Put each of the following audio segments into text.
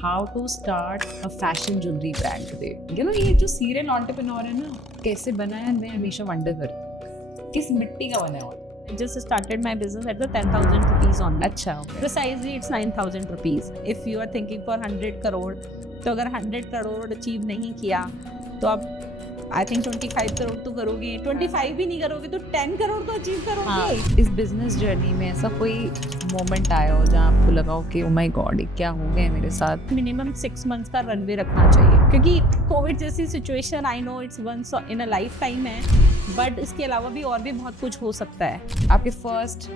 how to start a fashion jewelry brand today. You know, ये जो serial entrepreneur है ना, कैसे बना है, मैं हमेशा wonder करती हूँ किस मिट्टी का बना है. I just started my business at the 10,000 rupees only. अच्छा. Precisely, it's 9,000 rupees. If you are thinking for 100 crore, तो अगर 100 करोड़ अचीव नहीं किया तो आप आई थिंक 25 करोड़ तो करोगे, 25 भी नहीं करोगे तो 10 करोड़ तो अचीव करोगे. हाँ, इस बिजनेस जर्नी में ऐसा कोई मोमेंट आया हो जहाँ आपको लगा हो कि ओ माय गॉड क्या हो गया मेरे साथ. मिनिमम 6 मंथ्स का रनवे रखना चाहिए क्योंकि कोविड जैसी situation I know it's once in a lifetime है, बट इसके अलावा भी और भी बहुत कुछ हो सकता है. आपके फर्स्ट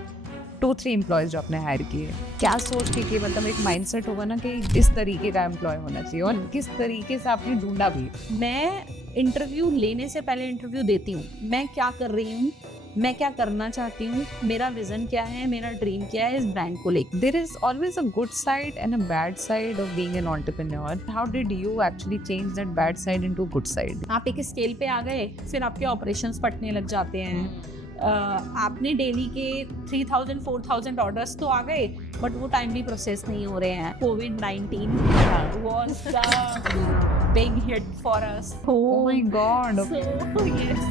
2-3 एम्प्लॉयज जो आपने हायर किए, क्या सोच के कि मतलब एक माइंडसेट होगा ना कि इस तरीके का एम्प्लॉय होना चाहिए और किस तरीके से आपने ढूंढा भी. मैं इंटरव्यू लेने से पहले इंटरव्यू देती हूँ. मैं क्या कर रही हूँ, मैं क्या करना चाहती हूँ, मेरा विजन क्या है, मेरा ड्रीम क्या है इस ब्रांड को लेकर. There is always a good side and a bad side of being an entrepreneur. How did you actually change that bad side into good side? आप एक स्केल पे आ गए, फिर आपके ऑपरेशंस फटने लग जाते हैं. आपने डेली के 3,000-4,000 ऑर्डर्स तो आ गए, बट वो टाइमली प्रोसेस नहीं हो रहे हैं. कोविड-19 was a big hit for us. Oh my God. So yes.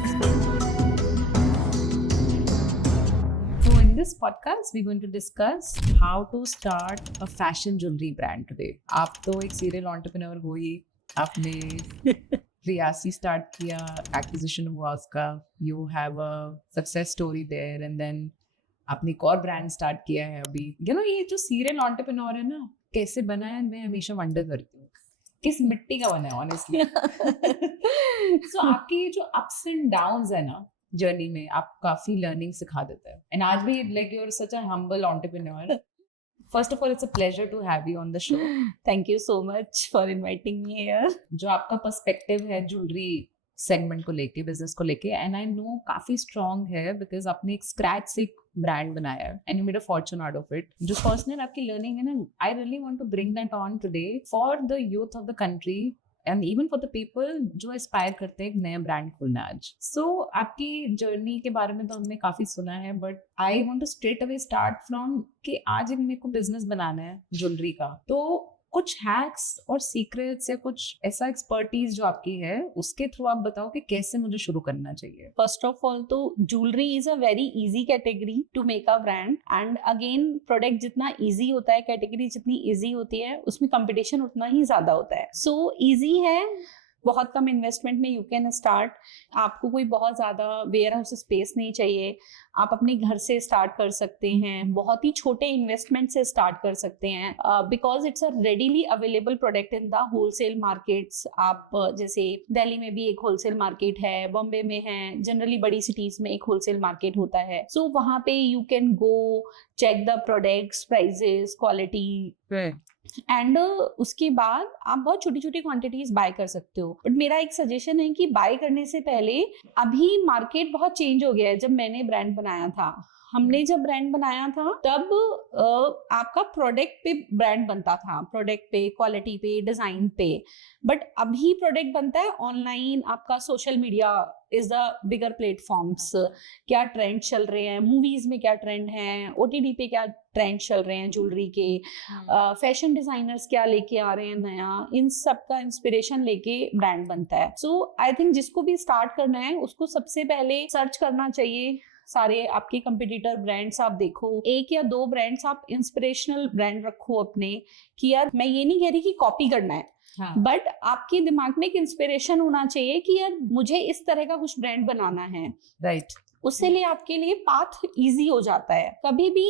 So in this podcast, we're going to discuss how to start a fashion jewelry brand today. आप तो एक serial entrepreneur हो ही, आपने Reasi start किया, एक्विजिशन हुआ उसका, you have a success story there and then आपने एक और ब्रांड स्टार्ट किया है अभी. यू नो, ये जो सीरियल एंटरप्रेन्योर है ना, कैसे बना है, मैं हमेशा वंडर करती हूँ किस मिट्टी का बना है ऑनेस्टली. सो आपके ये जो अप्स एंड डाउन्स है ना जर्नी में, आप काफी लर्निंग सिखा देता है. एंड आज भी like you are such a humble entrepreneur. First of all, it's a pleasure to have you on the show. Thank you so much for inviting me here. जो आपका पर्सपेक्टिव है ज्वेलरी सेगमेंट को लेके, business को लेके, and I know काफी strong है because आपने एक स्क्रैच से ब्रांड बनाया है and you made a fortune out of it. जो पर्सनल आपकी लर्निंग है ना, I really want to bring that on today for the youth of the country and even for the people जो aspire करते हैं एक नया ब्रांड खोलना आज. सो आपकी जर्नी के बारे में तो हमने काफी सुना है, but I want to straight away start from कि आज मेरे को बिजनेस बनाना है ज्वेलरी का, तो कुछ हैक्स और सीक्रेट्स या कुछ ऐसा एक्सपर्टीज जो आपकी है उसके थ्रू आप बताओ कि कैसे मुझे शुरू करना चाहिए. फर्स्ट ऑफ ऑल तो jewellery is a very easy category to make a brand, and again product जितना इजी होता है, कैटेगरी जितनी इजी होती है, उसमें कंपटीशन उतना ही ज्यादा होता है. सो इजी है, बहुत कम इन्वेस्टमेंट में यू कैन स्टार्ट. आपको कोई बहुत ज़्यादा वेयर हाउस स्पेस नहीं चाहिए, आप अपने घर से स्टार्ट कर सकते हैं, बहुत ही छोटे इन्वेस्टमेंट से स्टार्ट कर सकते हैं because it's a readily available product in the wholesale markets. आप जैसे दिल्ली में भी एक होलसेल मार्केट है, बॉम्बे में है, जनरली बड़ी सिटीज में एक होलसेल मार्केट होता है. सो वहाँ पे you can go check the products, prices, quality, and उसके बाद आप बहुत छोटी छोटी क्वांटिटीज बाय कर सकते हो. बट मेरा एक सजेशन है कि बाय करने से पहले, अभी मार्केट बहुत चेंज हो गया है. जब मैंने ब्रांड बनाया था, हमने जब ब्रांड बनाया था तब आपका प्रोडक्ट पे ब्रांड बनता था, प्रोडक्ट पे, क्वालिटी पे, डिजाइन पे. बट अभी प्रोडक्ट बनता है ऑनलाइन. आपका social media is the bigger platforms. क्या ट्रेंड चल रहे हैं, मूवीज में क्या ट्रेंड है, ओटीटी पे क्या ट्रेंड चल रहे हैं ज्वेलरी के, फैशन डिजाइनर्स क्या लेके आ रहे हैं नया, इन सब का इंस्पिरेशन लेके ब्रांड बनता है. सो आई थिंक जिसको भी स्टार्ट करना है उसको सबसे पहले सर्च करना चाहिए. सारे आपके कंपटीटर ब्रांड्स आप देखो, 1 या 2 ब्रांड्स आप इंस्पिरेशनल ब्रांड रखो अपने, कि यार मैं ये नहीं कह रही कि कॉपी करना है, बट आपके दिमाग में एक इंस्पिरेशन होना चाहिए कि यार मुझे इस तरह का कुछ ब्रांड बनाना है. राइट. उससे लिए आपके लिए पाथ इजी हो जाता है. कभी भी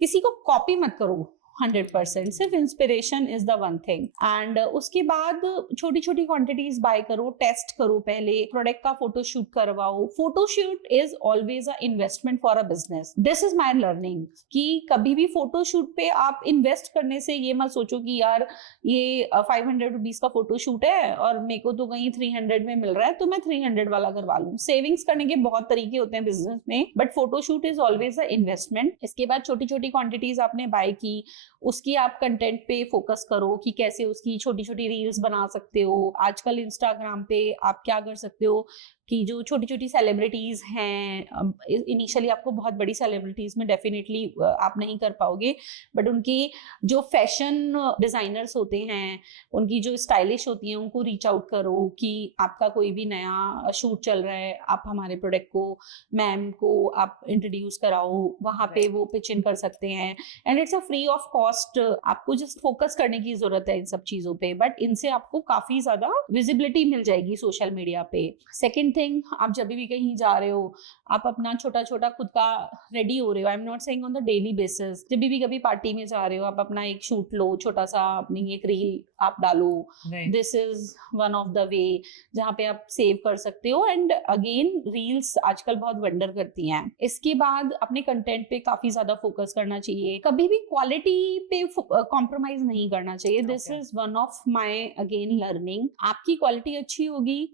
किसी को कॉपी मत करो 100%, सिर्फ inspiration is the one thing. And उसके बाद छोटी छोटी क्वांटिटीज बाय करो, टेस्ट करो, पहले प्रोडक्ट का फोटोशूट करवाओ. Photoshoot is always a investment for a business. This is my learning कि कभी भी फोटोशूट पे आप इन्वेस्ट करने से ये मत सोचो कि यार ये 500 रुपीज का फोटोशूट है और मेरे को तो कहीं 300 में मिल रहा है तो मैं 300 वाला करवा लूं. सेविंग्स करने के बहुत तरीके होते हैं बिजनेस में, but photoshoot is always a investment. इसके बाद छोटी छोटी क्वांटिटीज आपने बाय की, उसकी आप कंटेंट पे फोकस करो कि कैसे उसकी छोटी छोटी रील्स बना सकते हो. आजकल इंस्टाग्राम पे आप क्या कर सकते हो, कि जो छोटी छोटी सेलिब्रिटीज हैं, इनिशियली आपको बहुत बड़ी सेलिब्रिटीज में डेफिनेटली आप नहीं कर पाओगे, बट उनकी जो फैशन डिजाइनर्स होते हैं, उनकी जो स्टाइलिश होती हैं, उनको रीच आउट करो कि आपका कोई भी नया शूट चल रहा है, आप हमारे प्रोडक्ट को मैम को आप इंट्रोड्यूस कराओ, वहाँ पे वो पिच इन कर सकते हैं, and it's a free of cost. आपको जस्ट फोकस करने की जरूरत है इन सब चीजों पे, बट इनसे आपको काफी ज्यादा विजिबिलिटी मिल जाएगी सोशल मीडिया पे। सेकेंड थिंग, आप जब भी कहीं जा रहे हो, आप अपना छोटा छोटा खुद का रेडी हो रहे हो, I am not saying on the daily basis, जब भी कभी पार्टी में जा रहे हो, आप अपना एक शूट लो छोटा सा, अपनी एक रील आप डालो, this is one of the way जहाँ पे आप सेव कर सकते हो। एंड अगेन रील्स आजकल बहुत वंडर करती हैं। इसके बाद अपने कंटेंट पे काफी ज्यादा फोकस करना चाहिए, कभी भी क्वालिटी पे कॉम्प्रोमाइज नहीं करना चाहिए। This is one of my again learning. आपकी क्वालिटी अच्छी होगी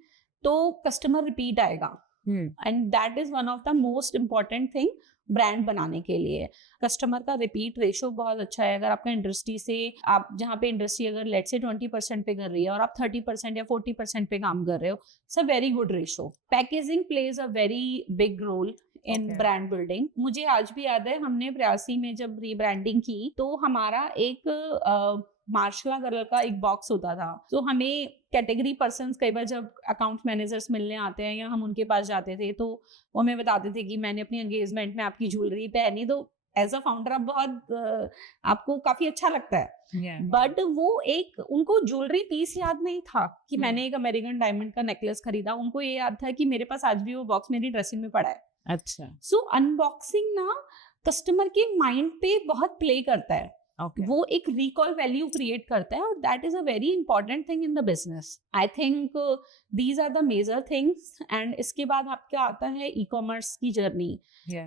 तो कस्टमर रिपीट आएगा, and that is one of the most important thing brand बनाने के लिए। कस्टमर का रिपीट रेशो बहुत अच्छा है। अगर आपका इंडस्ट्री से, आप जहाँ पे इंडस्ट्री अगर लेट से 20% पे कर रही है और आप 30% या 40% पे काम कर रहे हो, it's a very good ratio. Packaging plays a very big role in brand building. मुझे आज भी याद है, हमने प्रयासी में जब रीब्रांडिंग की तो हमारा एक मार्शला कलर का एक बॉक्स होता था, तो हमें कैटेगरी पर्सन्स कई बार जब अकाउंट मैनेजर्स मिलने आते हैं या हम उनके पास जाते थे, तो वो हमें बताते थे कि मैंने अपनी एंगेजमेंट में आपकी ज्वेलरी पहनी, तो एज अ फाउंडर आप बहुत आपको काफी अच्छा लगता है, बट वो एक उनको ज्वेलरी पीस याद नहीं था कि मैंने एक अमेरिकन डायमंड का नेकलेस खरीदा, उनको ये याद था कि मेरे पास आज भी वो बॉक्स मेरी ड्रेसिंग में पड़ा है। अच्छा, सो अनबॉक्सिंग ना कस्टमर के माइंड पे बहुत प्ले करता है। वो एक रिकॉल वैल्यू क्रिएट करता है, और that is a very important thing in the business. I think these are the major things. And इसके बाद आपका आता है ई कॉमर्स की जर्नी।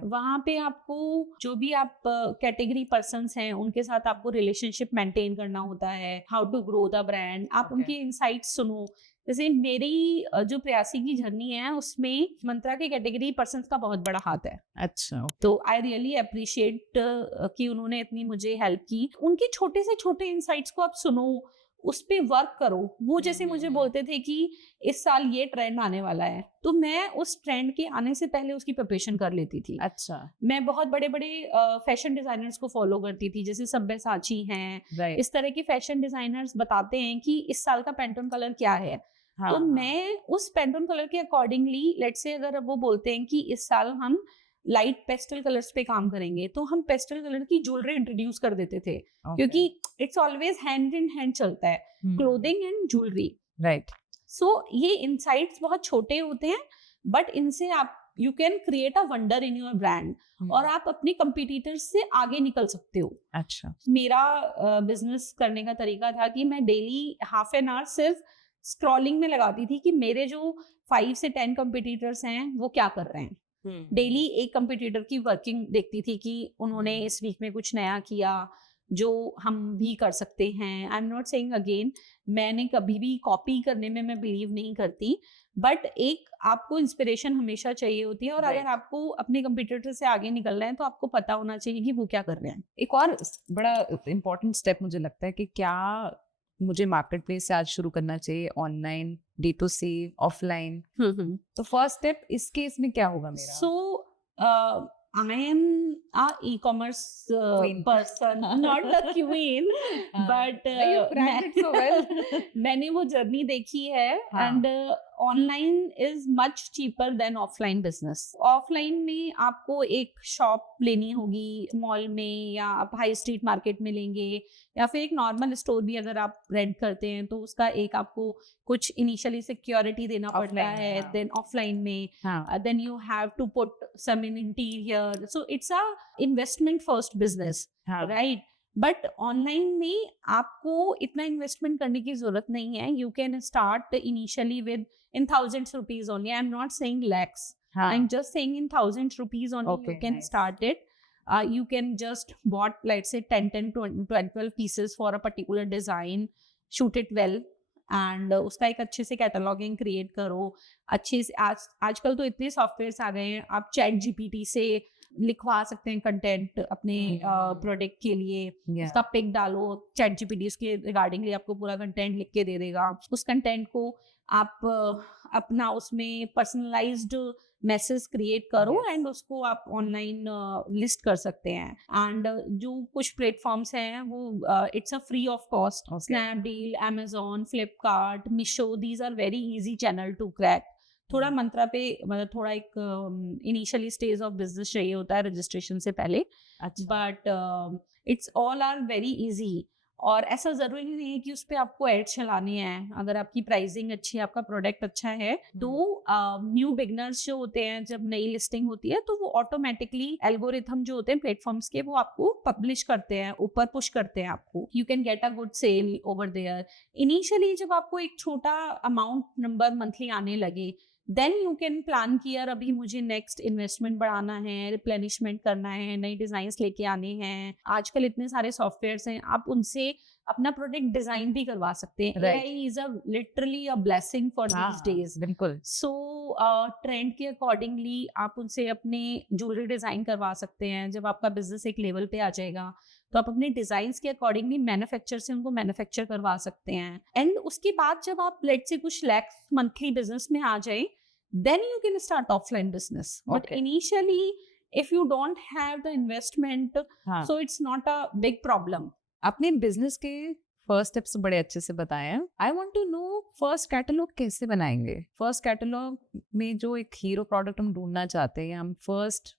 वहां पे आपको जो भी आप कैटेगरी पर्सन्स हैं उनके साथ आपको रिलेशनशिप मेंटेन करना होता है, how to grow the brand. आप उनकी इनसाइट्स सुनो। जैसे मेरी जो प्रयासी की जर्नी है उसमें मंत्रा के कैटेगरी पर्सन्स का बहुत बड़ा हाथ है। अच्छा, तो आई रियली अप्रिशिएट कि उन्होंने इतनी मुझे हेल्प की। उनके छोटे से छोटे इनसाइट्स को आप सुनो, उस पे वर्क करो। वो जैसे मुझे बोलते थे कि इस साल ये ट्रेंड आने वाला है, तो मैं उस ट्रेंड के आने से पहले उसकी प्रिपरेशन कर लेती थी। अच्छा, मैं बहुत बड़े बड़े फैशन डिजाइनर्स को फॉलो करती थी, जैसे सब्यसाची हैं, इस तरह के फैशन डिजाइनर्स बताते हैं कि इस साल का पैंटून कलर क्या है। तो मैं उस पैंटून कलर के अकॉर्डिंगली, लेट्स से अगर वो बोलते हैं कि इस साल हम लाइट पेस्टल कलर्स पे काम करेंगे, तो हम पेस्टल कलर की ज्वेलरी इंट्रोड्यूस कर देते थे, क्योंकि it's always hand in hand चलता है, क्लोथिंग एंड ज्वेलरी, राइट। सो ये इनसाइट्स बहुत छोटे होते हैं, बट इनसे आप you can create a wonder in your brand, और आप अपने कंपटीटर्स से आगे निकल सकते हो। अच्छा, मेरा बिजनेस करने का तरीका था कि मैं डेली हाफ एन आवर सिर्फ स्क्रॉलिंग में लगाती थी कि मेरे जो 5 से 10 कंपटीटर्स हैं वो क्या कर रहे हैं। डेली एक कंपटीटर की वर्किंग देखती थी कि उन्होंने इस वीक में कुछ नया किया जो हम भी कर सकते हैं। I am not saying again, मैंने कभी भी कॉपी करने में मैं बिलीव नहीं करती, बट एक आपको इंस्पिरेशन हमेशा चाहिए होती है, और अगर आपको अपने कंपटीटर से आगे निकलना है तो आपको पता होना चाहिए कि वो क्या कर रहे हैं। एक और बड़ा इम्पोर्टेंट स्टेप मुझे लगता है कि क्या मुझे मार्केट प्लेस से आज शुरू करना चाहिए, ऑनलाइन, D2C, ऑफलाइन? तो फर्स्ट स्टेप इस केस में क्या होगा मेरा? सो I am a e-commerce person, not the queen, but you cracked it so well. मैंने वो जर्नी देखी है, and online is much cheaper than offline business. Offline में आपको एक शॉप लेनी होगी मॉल में, या आप हाई स्ट्रीट मार्केट में लेंगे, या फिर एक नॉर्मल स्टोर भी अगर आप रेंट करते हैं तो उसका एक आपको कुछ इनिशियली सिक्योरिटी देना पड़ता है। देन ऑफलाइन में then you have to put some in interior, so it's a investment first business, right? But online में आपको इतना इन्वेस्टमेंट करने की जरूरत नहीं है। You can start initially with in thousands rupees only. I'm not saying lakhs. I'm just saying in thousands rupees only. You can start it. You can just bought, let's say 10, 12 pieces for a particular design, shoot it well, and उसका एक अच्छे से cataloguing create करो। अच्छे से आजकल तो इतने सॉफ्टवेयर आ गए हैं, आप चैट GPT से लिखवा सकते हैं कंटेंट अपने प्रोडक्ट के लिए, उसका पिक डालो, चैट जीपीटी उसके रिगार्डिंगली आपको पूरा कंटेंट लिख के दे देगा। उस कंटेंट को आप अपना उसमें पर्सनलाइज्ड मैसेज क्रिएट करो एंड उसको आप ऑनलाइन लिस्ट कर सकते हैं। एंड जो कुछ प्लेटफॉर्म्स हैं वो it's a free of cost, Snapdeal, Amazon, Flipkart, Meesho, these are very easy channel to crack. थोड़ा मंत्रा पे मतलब थोड़ा एक इनिशियली स्टेज ऑफ बिजनेस चाहिए होता है रजिस्ट्रेशन से पहले, but it's all are very easy. और ऐसा जरूरी नहीं है कि उस पर आपको एड चलाने हैं। अगर आपकी प्राइसिंग अच्छी है, आपका प्रोडक्ट अच्छा है, तो न्यू बिगनर्स जो होते हैं, जब नई लिस्टिंग होती है तो वो ऑटोमेटिकली एल्गोरिथम जो होते हैं प्लेटफॉर्म्स के, वो आपको पब्लिश करते हैं, ऊपर पुश करते हैं आपको, you can get a good sale over there. Initially जब आपको एक छोटा अमाउंट नंबर मंथली आने लगे, देन यू कैन प्लान कि यार अभी मुझे नेक्स्ट इन्वेस्टमेंट बढ़ाना है, रिप्लेनिशमेंट करना है, नई डिजाइन्स लेके आने हैं। आजकल इतने सारे सॉफ्टवेयर्स हैं, आप उनसे अपना प्रोडक्ट डिजाइन भी करवा सकते हैं। AI is a literally a blessing for these days। बिल्कुल। सो ट्रेंड के अकॉर्डिंगली आप उनसे अपने ज्वेलरी डिजाइन करवा सकते हैं। जब आपका बिजनेस एक लेवल पे आ जाएगा तो आप अपने डिजाइन्स के अकॉर्डिंगली मैन्युफैक्चर से उनको मैन्युफैक्चर करवा सकते हैं। एंड उसके बाद जब आप लेट से कुछ लैक्स मंथली बिजनेस में आ जाए, then you can start offline business. But initially if you don't have the investment, so it's not a big problem. अपने बिजनेस के फर्स्ट स्टेप्स बड़े अच्छे से बताए हैं। I want to know first catalogue कैसे बनाएंगे। फर्स्ट कैटलॉग में जो एक हीरो प्रोडक्ट हम ढूंढना चाहते हैं, हम फर्स्ट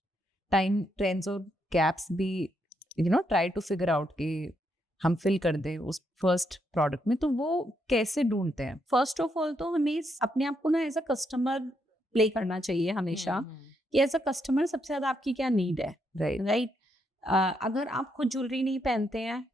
टाइम ट्रेंड्स और गैप्स भी ट्राई टू फिगर आउट कि हम फिल कर दे उस फर्स्ट प्रोडक्ट में, तो वो कैसे ढूंढते हैं? फर्स्ट ऑफ ऑल तो हमें अपने आप को ना एज अ कस्टमर प्ले करना चाहिए हमेशा, कि एज अ कस्टमर सबसे ज्यादा आपकी क्या नीड है। राइट। अगर आप खुद ज्वेलरी नहीं पहनते हैं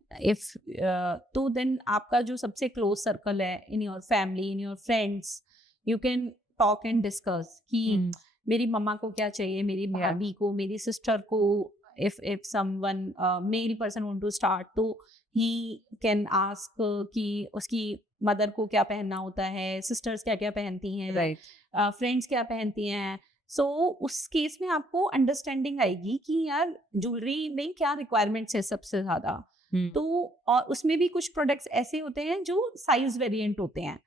तो देन आपका जो सबसे क्लोज सर्कल है, in your family, in your friends, you can talk and discuss कि मेरी मम्मा को क्या चाहिए, मेरी भाभी को, मेरी सिस्टर को। if someone male person want to start, तो he can ask कि उसकी मदर को क्या पहनना होता है, सिस्टर्स क्या क्या पहनती हैं, फ्रेंड्स क्या पहनती हैं। सो उस केस में आपको अंडरस्टैंडिंग आएगी कि यार ज्वेलरी में क्या रिक्वायरमेंट्स है सबसे ज्यादा। तो और उसमें भी कुछ प्रोडक्ट्स ऐसे होते हैं जो साइज वेरिएंट होते हैं।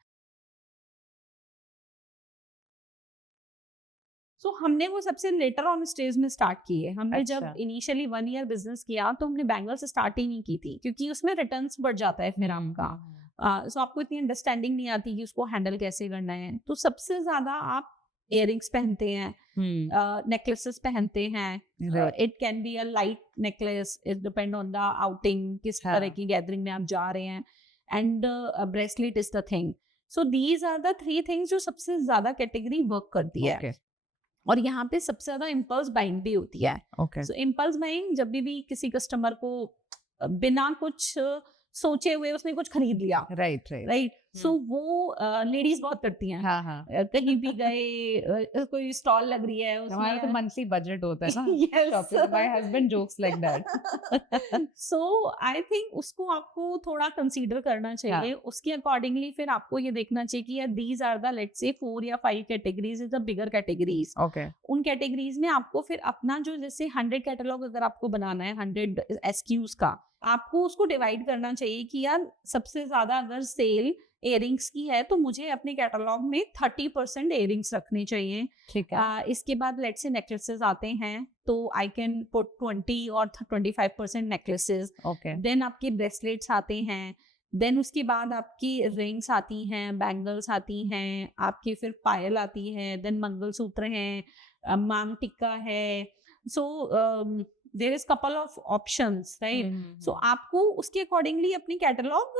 तो हमने वो सबसे लेटर ऑन स्टेज में स्टार्ट किए। हमने जब इनिशियली 1 ईयर बिजनेस किया तो हमने बैंगल्स स्टार्ट ही नहीं की थी, क्योंकि उसमें रिटर्न्स बढ़ जाता है फिर आपका। सो आपको इतनी अंडरस्टैंडिंग नहीं आती कि उसको हैंडल कैसे करना है। तो सबसे ज्यादा आप इयररिंग्स पहनते हैं, नेकलेसेस पहनते हैं। It can be a light necklace, it depend on the outing, किस तरह की गैदरिंग में आप जा रहे हैं। And bracelet is the thing. So these are the 3 things जो सबसे ज्यादा कैटेगरी वर्क करती है। और यहाँ पे सबसे ज्यादा इम्पल्स बाइंग भी होती है। सो इम्पल्स बाइंग जब भी किसी कस्टमर को बिना कुछ सोचे हुए उसने कुछ खरीद लिया, राइट। सो वो लेडीज बहुत करती हैं। कहीं भी गए, कोई स्टॉल लग रही है, हमारा तो मंथली बजट होता है ना। My husband jokes like that. So I think उसको आपको थोड़ा कंसीडर करना चाहिए। उसके अकॉर्डिंगली फिर आपको ये देखना चाहिए कि यार these are the let's say 4 या 5 categories is the bigger categories. उन कैटेगरीज में आपको फिर अपना जो जैसे 100 कैटलॉग अगर आपको बनाना है 100 SKUs का, आपको उसको डिवाइड करना चाहिए कि यार सबसे ज्यादा अगर सेल इयररिंग्स की है तो मुझे अपने कैटलॉग में 30% इयररिंग्स रखने चाहिए। ठीक है। इसके बाद लेट्स से नेकलेसेस आते हैं तो आई कैन पुट 20 और 25% नेकलेसेस। देन आपके ब्रेसलेट्स आते हैं, देन उसके बाद आपकी रिंग्स आती हैं, बैंगल्स आती हैं, आपकी फिर पायल आती है, देन मंगलसूत्र हैं, मांग टिक्का है। सो there is couple of options, right? So आपको उसके accordingly अपनी catalog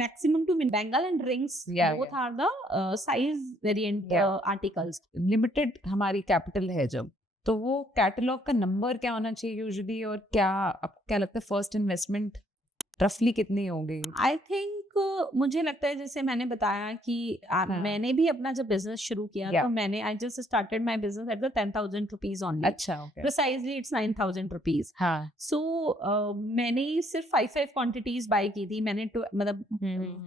maximum to min bangle and rings both are the size variant articles। Limited हमारी capital है जब, तो वो कैटलॉग का नंबर क्या होना चाहिए यूजुअली, और आपको क्या लगता है फर्स्ट इन्वेस्टमेंट रफली कितनी होगी? आई थिंक मुझे लगता है जैसे मैंने बताया कि मैंने भी अपना जब बिजनेस शुरू किया तो मैंने I just started my business at the 10,000 rupees only. अच्छा, प्रिसाइजली इट्स 9,000 रुपीज। सो मैंने सिर्फ 5 क्वांटिटीज बाय की थी। मैंने मतलब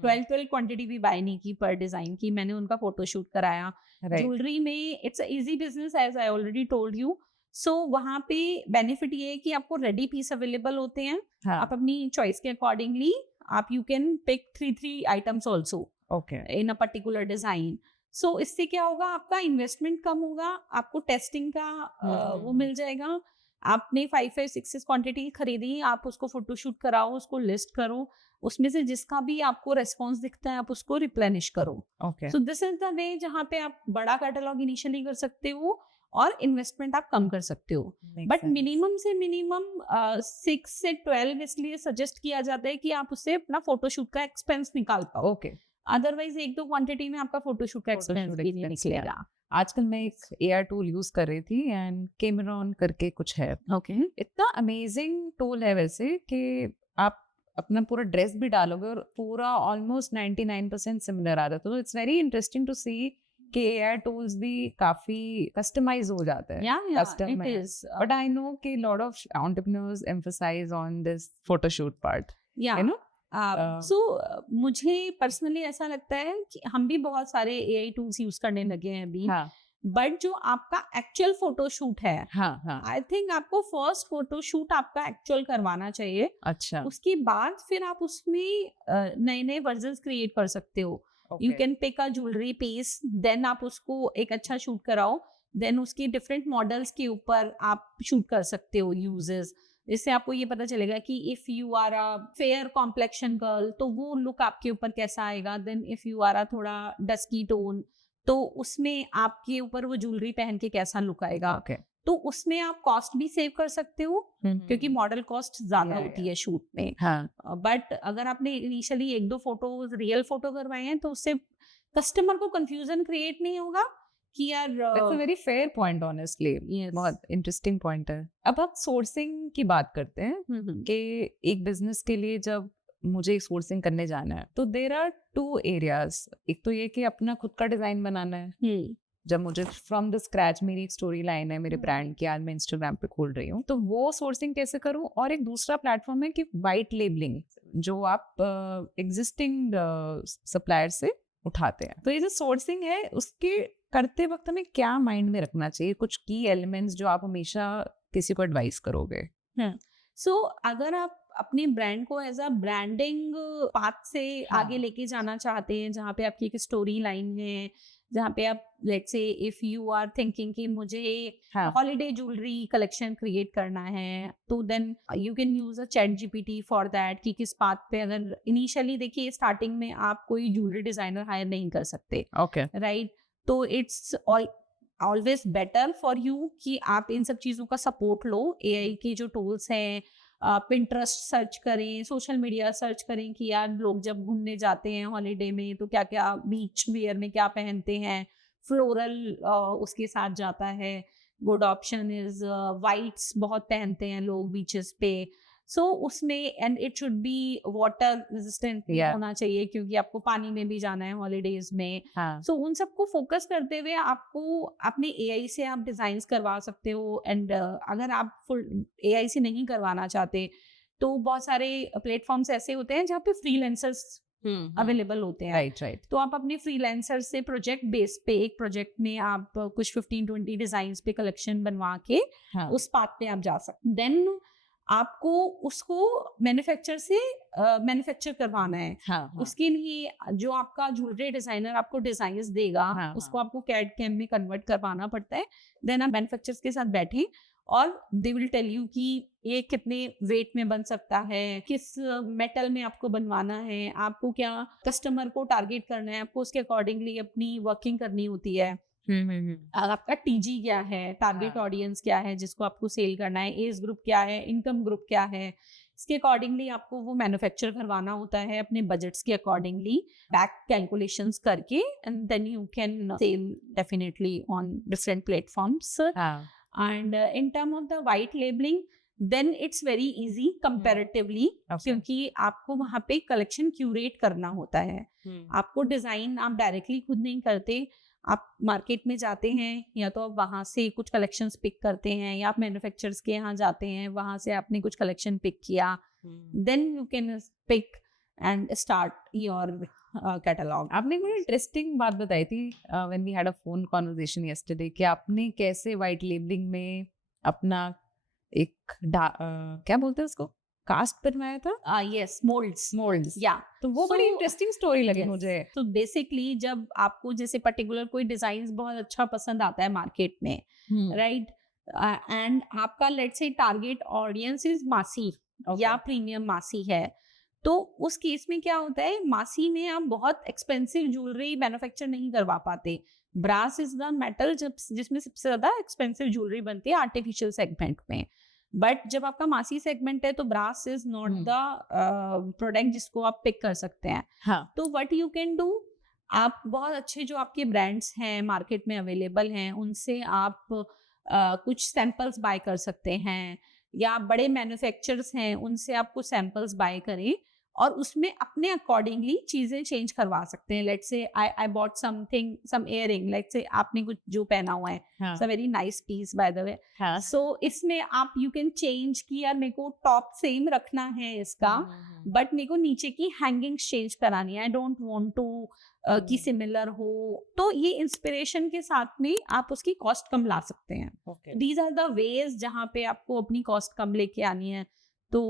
12 क्वांटिटी भी बाय नहीं की पर डिजाइन की। मैंने उनका फोटोशूट कराया। ज्वेलरी में it's a easy business as I already told you. So वहाँ पे बेनिफिट ये है कि आपको रेडी पीस अवेलेबल होते हैं. हाँ. आप अपनी चॉइस के अकॉर्डिंगली आप you can pick 3 items also Okay. In a particular design. So इससे क्या होगा, आपका इन्वेस्टमेंट कम होगा, आपको टेस्टिंग का वो मिल जाएगा. आपने 5-6 क्वांटिटी खरीदी, आप उसको फोटोशूट कराओ, उसको लिस्ट करो, उसमें से जिसका भी आपको रेस्पॉन्स दिखता है आप उसको रिप्लेनिश करो. Okay. So this is the way जहाँ पे आप बड़ा कैटलॉग इनिशियली कर सकते हो और इन्वेस्टमेंट आप कम कर सकते हो. Makes but sense. मिनिमम से मिनिमम 6 से 12 इसलिए सजेस्ट किया जाता है कि आप उससे अपना फोटोशूट का एक्सपेंस निकाल पाओ. Okay. अदरवाइज 1-2 क्वांटिटी में आपका फोटोशूट का एक्सपेंस Photoshoot भी नहीं expense निकलेगा. आजकल मैं एक एआर टूल यूज कर रही थी एंड कैमरॉन करके कुछ है. ओके. इतना अमेजिंग टूल है वैसे कि आप अपना पूरा ड्रेस भी डालोगे और पूरा ऑलमोस्ट 99% सिमिलर आ जाता है. तो इट्स वेरी इंटरेस्टिंग टू सी कि एआर टूल्स भी काफी कस्टमाइज हो जाते हैं. Yeah, Custom it है. is. But I know कि lot of entrepreneurs emphasize on this photoshoot part. Yeah. You know? सो मुझे पर्सनली ऐसा लगता है कि हम भी बहुत सारे एआई टूल्स यूज करने लगे हैं अभी. हाँ. बट जो आपका एक्चुअल फोटोशूट है, हाँ. आई थिंक आपको फर्स्ट फोटोशूट आपका एक्चुअल करवाना चाहिए. अच्छा. उसके बाद फिर आप उसमें नए वर्जन्स क्रिएट कर सकते हो. You can pick a jewellery piece, then आप उसको एक अच्छा शूट कराओ, देन उसकी डिफरेंट मॉडल्स के ऊपर आप शूट कर सकते हो यूजेस. इससे आपको ये पता चलेगा कि if you are a fair complexion girl तो वो लुक आपके ऊपर कैसा आएगा. Then if you are a थोड़ा डस्की टोन तो उसमें आपके ऊपर वो ज्वेलरी पहन के कैसा लुक आएगा. Okay. तो उसमें आप कॉस्ट भी सेव कर सकते हो क्योंकि मॉडल कॉस्ट ज्यादा Yeah, होती है शूट में. हाँ. बट अगर आपने इनिशियली 1-2 फोटो रियल फोटो करवाए हैं तो उससे कस्टमर को कंफ्यूजन क्रिएट नहीं होगा कि यार That's a very fair point, honestly. Yes. बहुत इंटरेस्टिंग पॉइंट है. अब आप सोर्सिंग की बात करते हैं कि एक बिजनेस के लिए जब मुझे सोर्सिंग करने जाना है तो देर आर 2 एरियाज. एक तो ये कि अपना खुद का डिजाइन बनाना है. जब मुझे फ्रॉम द स्क्रैच मेरी एक स्टोरी लाइन है मेरे ब्रांड की, आज मैं इंस्टाग्राम पे खोल रही हूँ, तो वो सोर्सिंग कैसे करूँ. और एक दूसरा प्लेटफॉर्म है कि वाइट लेबलिंग, जो आप एग्जिस्टिंग सप्लायर से उठाते हैं. तो ये जो सोर्सिंग है उसके करते वक्त हमें क्या माइंड में रखना चाहिए, कुछ की एलिमेंट्स जो आप हमेशा किसी को एडवाइस करोगे. सो अगर आप अपने ब्रांड को एज अ ब्रांडिंग पाथ से आगे लेके जाना चाहते हैं, जहाँ पे आपकी एक स्टोरी लाइन है, जहाँ पे आप let's say if you are thinking कि मुझे हॉलीडे ज्वेलरी कलेक्शन क्रिएट करना है, तो then you can use a ChatGPT for that कि किस पाथ पे. अगर इनिशियली देखिए स्टार्टिंग में आप कोई ज्वेलरी डिजाइनर हायर नहीं कर सकते. ओके. राइट. तो it's always better for you कि आप इन सब चीज़ों का सपोर्ट लो. एआई के जो टूल्स हैं, पिंटरेस्ट सर्च करें, सोशल मीडिया सर्च करें कि यार लोग जब घूमने जाते हैं हॉलीडे में तो क्या क्या बीच वेयर में क्या पहनते हैं. फ्लोरल उसके साथ जाता है. गुड ऑप्शन इज वाइट्स बहुत पहनते हैं लोग बीचेस पे. सो उसमें and it should be water resistant होना चाहिए क्योंकि आपको पानी में भी जाना है हॉलीडेज में. सो उन सबको फोकस करते हुए आपको अपने एआई से आप डिजाइन्स करवा सकते हो. एंड अगर आप फुल एआई से नहीं करवाना चाहते तो बहुत सारे प्लेटफॉर्म्स ऐसे होते हैं जहाँ पे फ्रीलांसर्स अवेलेबल होते हैं. राइट. तो आप अपने फ्रीलांसर से प्रोजेक्ट बेस पे एक प्रोजेक्ट में आप कुछ 15-20 डिजाइन पे कलेक्शन बनवा के उस पाथ पे आप जा सकते. देन आपको उसको मैन्युफैक्चर से मैन्युफैक्चर करवाना है. उसके लिए जो आपका ज्वेलरी डिजाइनर आपको डिजाइन्स देगा उसको आपको कैड कैम में कन्वर्ट करवाना पड़ता है. देन आप मैन्युफैक्चरर्स के साथ बैठे और दे विल टेल यू कि ये कितने वेट में बन सकता है, किस मेटल में आपको बनवाना है, आपको क्या कस्टमर को टारगेट करना है, आपको उसके अकॉर्डिंगली अपनी वर्किंग करनी होती है. आपका टीजी क्या है, टारगेट ऑडियंस क्या है जिसको आपको सेल करना है, एज ग्रुप क्या है, इनकम ग्रुप क्या है, इसके अकॉर्डिंगली आपको वो मैन्युफैक्चर करवाना होता है अपने बजट्स के अकॉर्डिंगली, बैक कैलकुलेशंस करके. And then you can sell definitely on different platforms. And in term of the white labelling then it's very easy comparatively क्योंकि आपको वहाँ पे कलेक्शन क्यूरेट करना होता है. आपको डिजाइन आप डायरेक्टली खुद नहीं करते, आप मार्केट में जाते हैं या तो आप वहाँ से कुछ कलेक्शंस पिक करते हैं या आप मैन्युफैक्चरर्स के यहाँ जाते हैं, वहाँ से आपने कुछ कलेक्शन पिक किया. Then you can pick and start your catalogue. आपने कोई इंटरेस्टिंग बात बताई थी when we had a phone conversation yesterday कि आपने कैसे वाइट लेबलिंग में अपना एक क्या बोलते हैं उसको, कास्ट बनवाया था, यस, मोल्ड्स या तो वो बड़ी So, इंटरेस्टिंग स्टोरी लगी Yes. मुझे। तो बेसिकली जब आपको जैसे पर्टिकुलर कोई डिजाइन बहुत अच्छा पसंद आता है मार्केट में, राइट, एंड आपका let's say target audience is मासी या प्रीमियम मासी है, तो उस केस में क्या होता है, मासी में आप बहुत एक्सपेंसिव ज्वेलरी मैन्युफैक्चर नहीं करवा पाते। ब्रास इज द मेटल जिसमें सबसे ज्यादा एक्सपेंसिव ज्वेलरी बनती है आर्टिफिशियल सेगमेंट में, बट जब आपका मासी सेगमेंट है तो brass is not the product जिसको आप पिक कर सकते हैं। हाँ, तो व्हाट यू कैन डू, आप बहुत अच्छे जो आपके ब्रांड्स हैं मार्केट में अवेलेबल हैं उनसे आप कुछ सैंपल्स बाय कर सकते हैं, या बड़े मैन्युफैक्चरर्स हैं उनसे आप कुछ सैंपल्स बाय करें और उसमें अपने अकॉर्डिंगली चीजें चेंज करवा सकते हैं। Let's say I bought something, some earring, let's say आपने कुछ जो पहना हुआ है, हाँ, it's a very nice piece by the way, हाँ, सो इसमें आप यू कैन चेंज कि यार मेरे को टॉप सेम रखना है इसका, बट मेरे को नीचे की हैंगिंग चेंज करानी है, आई डोंट वांट टू कि सिमिलर हो, तो ये इंस्पिरेशन के साथ में आप उसकी कॉस्ट कम ला सकते हैं। Okay. These are the ways जहाँ पे आपको अपनी कॉस्ट कम लेके आनी है। तो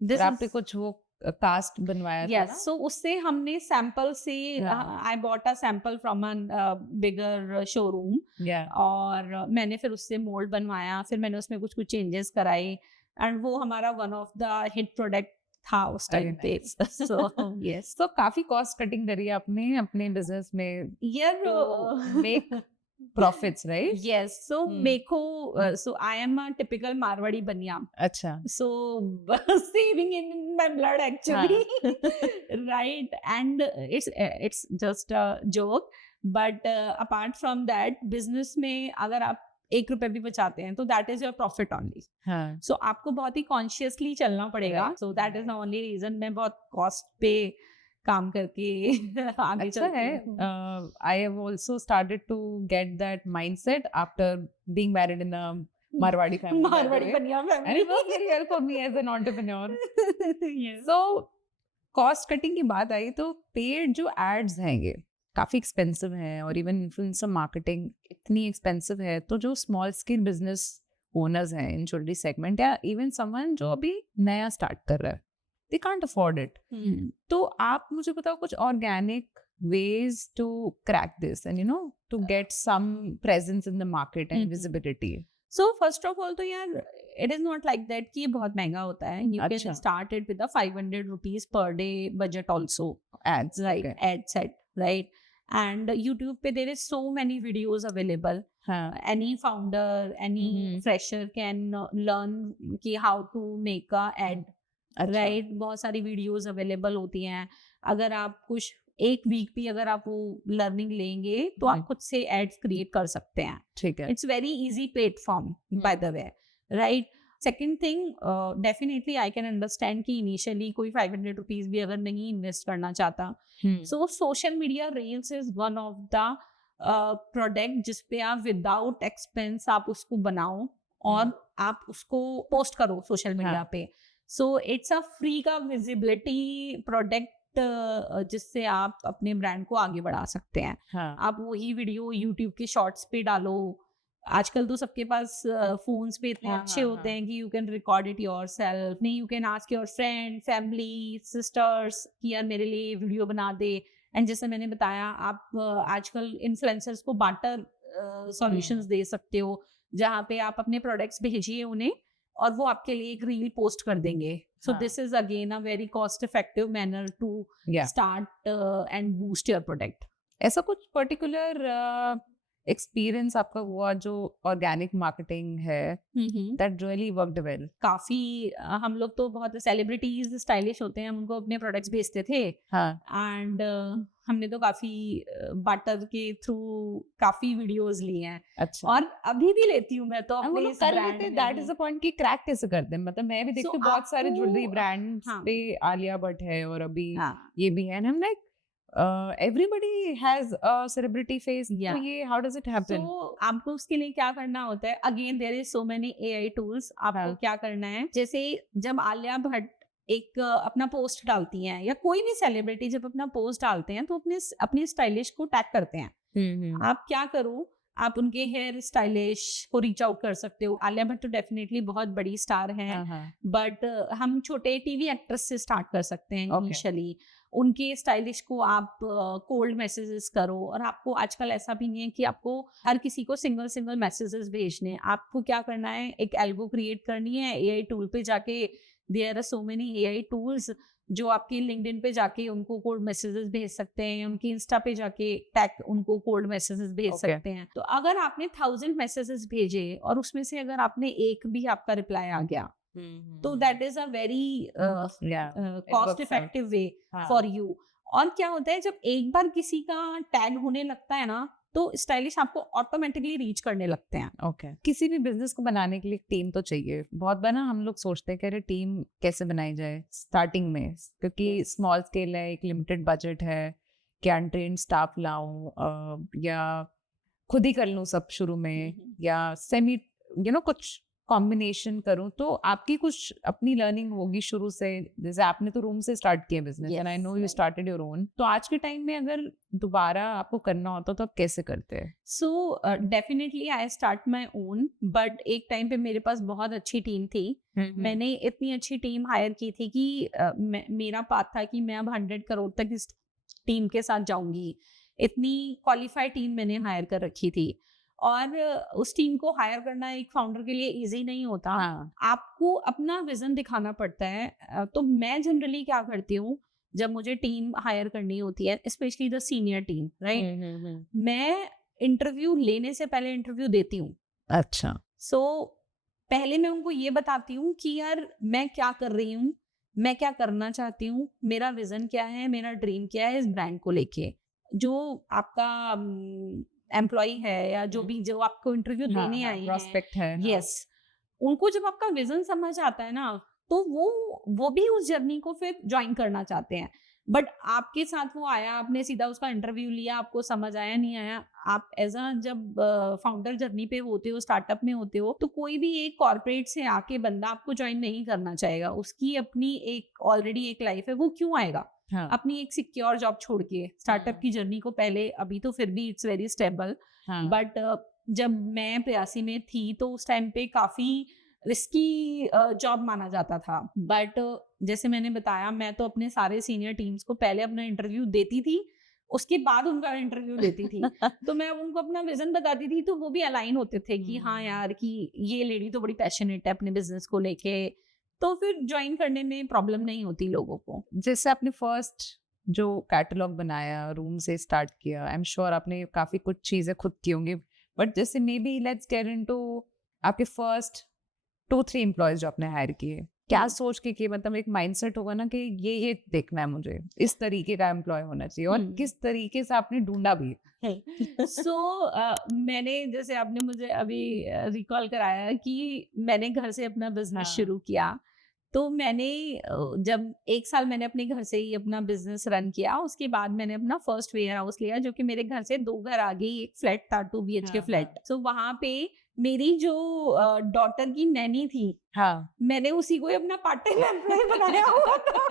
दिस आपने कुछ वो कास्ट बनवाया था यस, ना? सो उससे हमने सैंपल से, हाँ। I bought a sample from a bigger showroom, या और मैंने फिर उससे मोल्ड बनवाया, फिर मैंने उसमें कुछ कुछ चेंजेस कराए, एंड वो हमारा one of the hit product था उस टाइम पे। सो यस, तो काफी कॉस्ट कटिंग करी है आपने अपने बिजनेस में यार to make profits, right? yes, so Hmm. मेको so I am a typical Marwari बनिया, अच्छा, so saving in my blood actually, right, and it's just a joke, but apart from that business में अगर आप 1 रुपए भी बचाते हैं तो that is your profit only, हाँ, so आपको बहुत ही consciously चलना पड़ेगा, Right. so that is the only reason मैं बहुत cost पे काम करके आगे अच्छा चलती है। हूँ। I have also started to get that mindset after being married in a Marwadi family. by the Marwari way. बनिया And it was very helpful for me as an entrepreneur. yes. So cost cutting की बात आई तो paid जो ads हैं ये काफी expensive हैं, और इवन इन्फ्लुएंसर मार्केटिंग इतनी एक्सपेंसिव है, तो जो स्मॉल स्केल बिजनेस ओनर्स हैं इन ज्वेलरी सेगमेंट, या इवन समवन जो अभी नया स्टार्ट कर रहा है, दे कांट अफोर्ड इट। तो आप मुझे बताओ कुछ organic ways to crack this and to get some presence in the market and visibility. So first of all तो यार it is not like that कि ये बहुत महंगा होता है, you अच्छा। can start it with a 500 rupees per day budget also, Ads, right, okay. ad set, right, and YouTube पे there is so many videos available, हाँ, any founder, any fresher can learn कि how to make a ad, right, बहुत सारी videos available होती हैं। अगर आप कुछ एक वीक भी अगर आप वो लर्निंग लेंगे तो आप खुद से एड्स क्रिएट कर सकते हैं। ठीक है। It's very easy platform by the way, right. Second thing, definitely I can understand कि इनिशियली कोई 500 रुपीज भी अगर नहीं इन्वेस्ट करना चाहता, so social media reels is one of the product जिसपे आप विदाउट एक्सपेंस आप उसको बनाओ और आप उसको पोस्ट करो सोशल मीडिया पे। सो इट्स अ फ्री का विजिबिलिटी प्रोडक्ट जिससे आप अपने ब्रांड को आगे बढ़ा सकते हैं। हाँ, आप वही वीडियो यूट्यूब के शॉर्ट्स पे डालो। आजकल तो सबके पास फोन्स पे इतने अच्छे होते हैं कि you can record it yourself, नहीं you can ask your friend, family, sisters कि यार मेरे लिए वीडियो बना दे। एंड जैसे मैंने बताया, आप आजकल इन्फ्लुएंसर्स को बार्टर सॉल्यूशंस दे सकते हो, जहाँ पे आप अपने प्रोडक्ट्स भेजिए उन्हें और वो आपके लिए एक रील पोस्ट कर देंगे। So this is again a very cost effective manner to start and boost your product. ऐसा कुछ पर्टिकुलर एक्सपीरियंस आपका हुआ जो ऑर्गेनिक मार्केटिंग है दैट रियली वर्कड वेल? काफी हम लोग तो बहुत सेलिब्रिटीज स्टाइलिश होते हैं, हम उनको अपने प्रोडक्ट्स भेजते थे। एंड हमने तो काफी बार्टर के थ्रू काफी वीडियोस लिए हैं। अच्छा। और अभी भी लेती हूँ मैं तो अपने इस कर ब्रांड लेते। में। दैट इज द पॉइंट कि क्रैक कैसे करते हैं। मतलब मैं भी देखती हूँ बहुत सारे ज्वेलरी ब्रांड्स पे आलिया भट्ट है और अभी ये भी है, हम like everybody has a celebrity face. Yeah. तो ये how does it happen? So आपको उसके लिए क्या करना होता है, again there is so many AI tools. आपको क्या करना है, जैसे जब आलिया भट्ट एक अपना पोस्ट डालती हैं या कोई भी सेलिब्रिटी जब अपना पोस्ट डालते हैं तो अपने स्टाइलिश को टैग करते हैं। आप क्या करो, आप उनके हेयर स्टाइलिश को रीच आउट कर सकते हो। आलिया भट्ट तो डेफिनेटली बहुत बड़ी स्टार हैं, बट हम छोटे टीवी एक्ट्रेस से स्टार्ट कर सकते हैं इनिशियली। उनके स्टाइलिश को आप कोल्ड मैसेजेस करो, और आपको आजकल ऐसा भी नहीं है कि आपको हर किसी को सिंगल सिंगल मैसेजेस भेजने हैं। आपको क्या करना है, एक एल्गो क्रिएट करनी है, एआई टूल पे जाके, there are so many AI tools जो आपकी लिंक्डइन पे जाके उनको कोल्ड मैसेजेस भेज सकते हैं, उनकी इंस्टा पे जाके टैग उनको कोल्ड मैसेजेस भेज सकते हैं। तो अगर आपने 1000 मैसेजेस भेजे और उसमें से अगर आपने एक भी आपका रिप्लाई आ गया, तो that is a very cost effective way for you. और क्या होता है, जब एक बार किसी का टैग होने लगता है ना, तो स्टाइलिश आपको ऑटोमेटिकली रीच करने लगते हैं। किसी भी बिजनेस को बनाने के लिए टीम तो चाहिए। बहुत बार ना हम लोग सोचते हैं कि अरे टीम कैसे बनाई जाए स्टार्टिंग में, क्योंकि स्मॉल स्केल है, एक लिमिटेड बजट है, क्या अनट्रेन्ड स्टाफ लाऊं या खुद ही कर लूं सब शुरू में, या सेमी कुछ कॉम्बिनेशन करूं। तो आपकी कुछ अपनी लर्निंग होगी शुरू से, जैसे आपने तो रूम से स्टार्ट किया business, and I no you started your own. तो आज के टाइम में अगर दोबारा आपको करना होता तो आप कैसे करते हैं? So definitely I start my own, but एक टाइम पे मेरे पास बहुत अच्छी टीम थी। मैंने इतनी अच्छी टीम हायर की थी कि मेरा पाथ था कि मैं अब 100 करोड़ तक इस टीम के साथ जाऊंगी। इतनी क्वालिफाइड टीम मैंने हायर कर रखी थी, और उस टीम को हायर करना एक फाउंडर के लिए इजी नहीं होता। आपको अपना विजन दिखाना पड़ता है। तो मैं जनरली क्या करती हूँ, जब मुझे टीम हायर करनी होती है, specially the senior team, right, मैं इंटरव्यू लेने से पहले इंटरव्यू देती हूँ। अच्छा। सो पहले मैं उनको ये बताती हूँ कि यार मैं क्या कर रही हूँ, मैं क्या करना चाहती हूँ, मेरा विजन क्या है, मेरा ड्रीम क्या है इस ब्रांड को लेके। जो आपका एम्प्लॉय है या जो आपको इंटरव्यू देने आई प्रोस्पेक्ट है, यस, उनको जब आपका विजन समझ आता है ना, तो वो भी उस जर्नी को फिर ज्वाइन करना चाहते हैं। बट आपके साथ वो आया, आपने सीधा उसका इंटरव्यू लिया, आपको समझ आया नहीं आया, आप एज अ जब फाउंडर जर्नी पे होते हो, स्टार्टअप में होते हो, तो कोई भी एक कॉर्पोरेट से आके बंदा आपको ज्वाइन नहीं करना चाहेगा। उसकी अपनी एक ऑलरेडी एक लाइफ है, वो क्यों आएगा अपनी एक सिक्योर जॉब छोड़ के स्टार्टअप की जर्नी को पहले। अभी तो फिर भी इट्स वेरी स्टेबल, बट जब मैं 83 में थी तो उस टाइम पे काफी रिस्की जॉब माना जाता था। बट जैसे मैंने बताया, मैं तो अपने सारे सीनियर टीम्स को पहले अपना इंटरव्यू देती थी, उसके बाद उनका इंटरव्यू लेती थी। तो मैं उनको अपना विजन बताती थी, तो वो भी अलाइन होते थे कि हाँ यार, कि ये लेडी तो बड़ी पैशनेट है अपने बिजनेस को लेके, तो फिर ज्वाइन करने में प्रॉब्लम नहीं होती लोगों को। जैसे आपने फर्स्ट जो कैटलॉग बनाया, रूम से स्टार्ट किया, आई एम श्योर आपने काफी कुछ चीजें खुद की होंगी, बट जैसे may be let's get into आपके फर्स्ट 2-3 एम्प्लॉयज जो आपने हायर किए, क्या सोच के किए? मतलब एक माइंडसेट होगा ना कि ये देखना है मुझे, इस तरीके का एम्प्लॉय होना चाहिए, और किस तरीके से आपने ढूंढा भी? मैंने, जैसे आपने मुझे अभी रिकॉल कराया कि मैंने घर से अपना बिजनेस शुरू किया, तो मैंने जब 1 साल मैंने अपने घर से ही अपना बिजनेस रन किया, उसके बाद मैंने अपना फर्स्ट वेयर हाउस लिया, जो कि मेरे घर से 2 घर आगे एक फ्लैट था, 2 BHK फ्लैट। सो वहां पे मेरी जो डॉटर की नैनी थी, मैंने उसी को अपना पार्ट टाइम एम्प्लॉय बनाया हुआ था।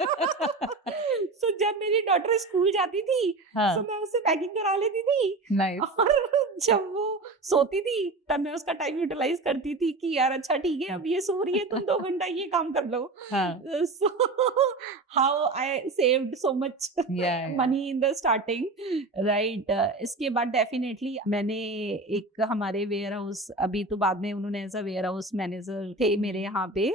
सो जब मेरी डॉटर स्कूल जाती थी, तो मैं उससे पैकिंग करा लेती थी। और जब वो सोती थी तब मैं उसका टाइम यूटिलाइज करती थी कि यार अच्छा ठीक है, अब ये सो रही है, तुम 2 घंटा ये काम कर लो। So how I saved so much money in the starting, right. इसके बाद डेफिनेटली मैंने एक हमारे वेयर हाउस, अभी तो बाद में उन्होंने as a warehouse manager थे मेरे यहाँ पे,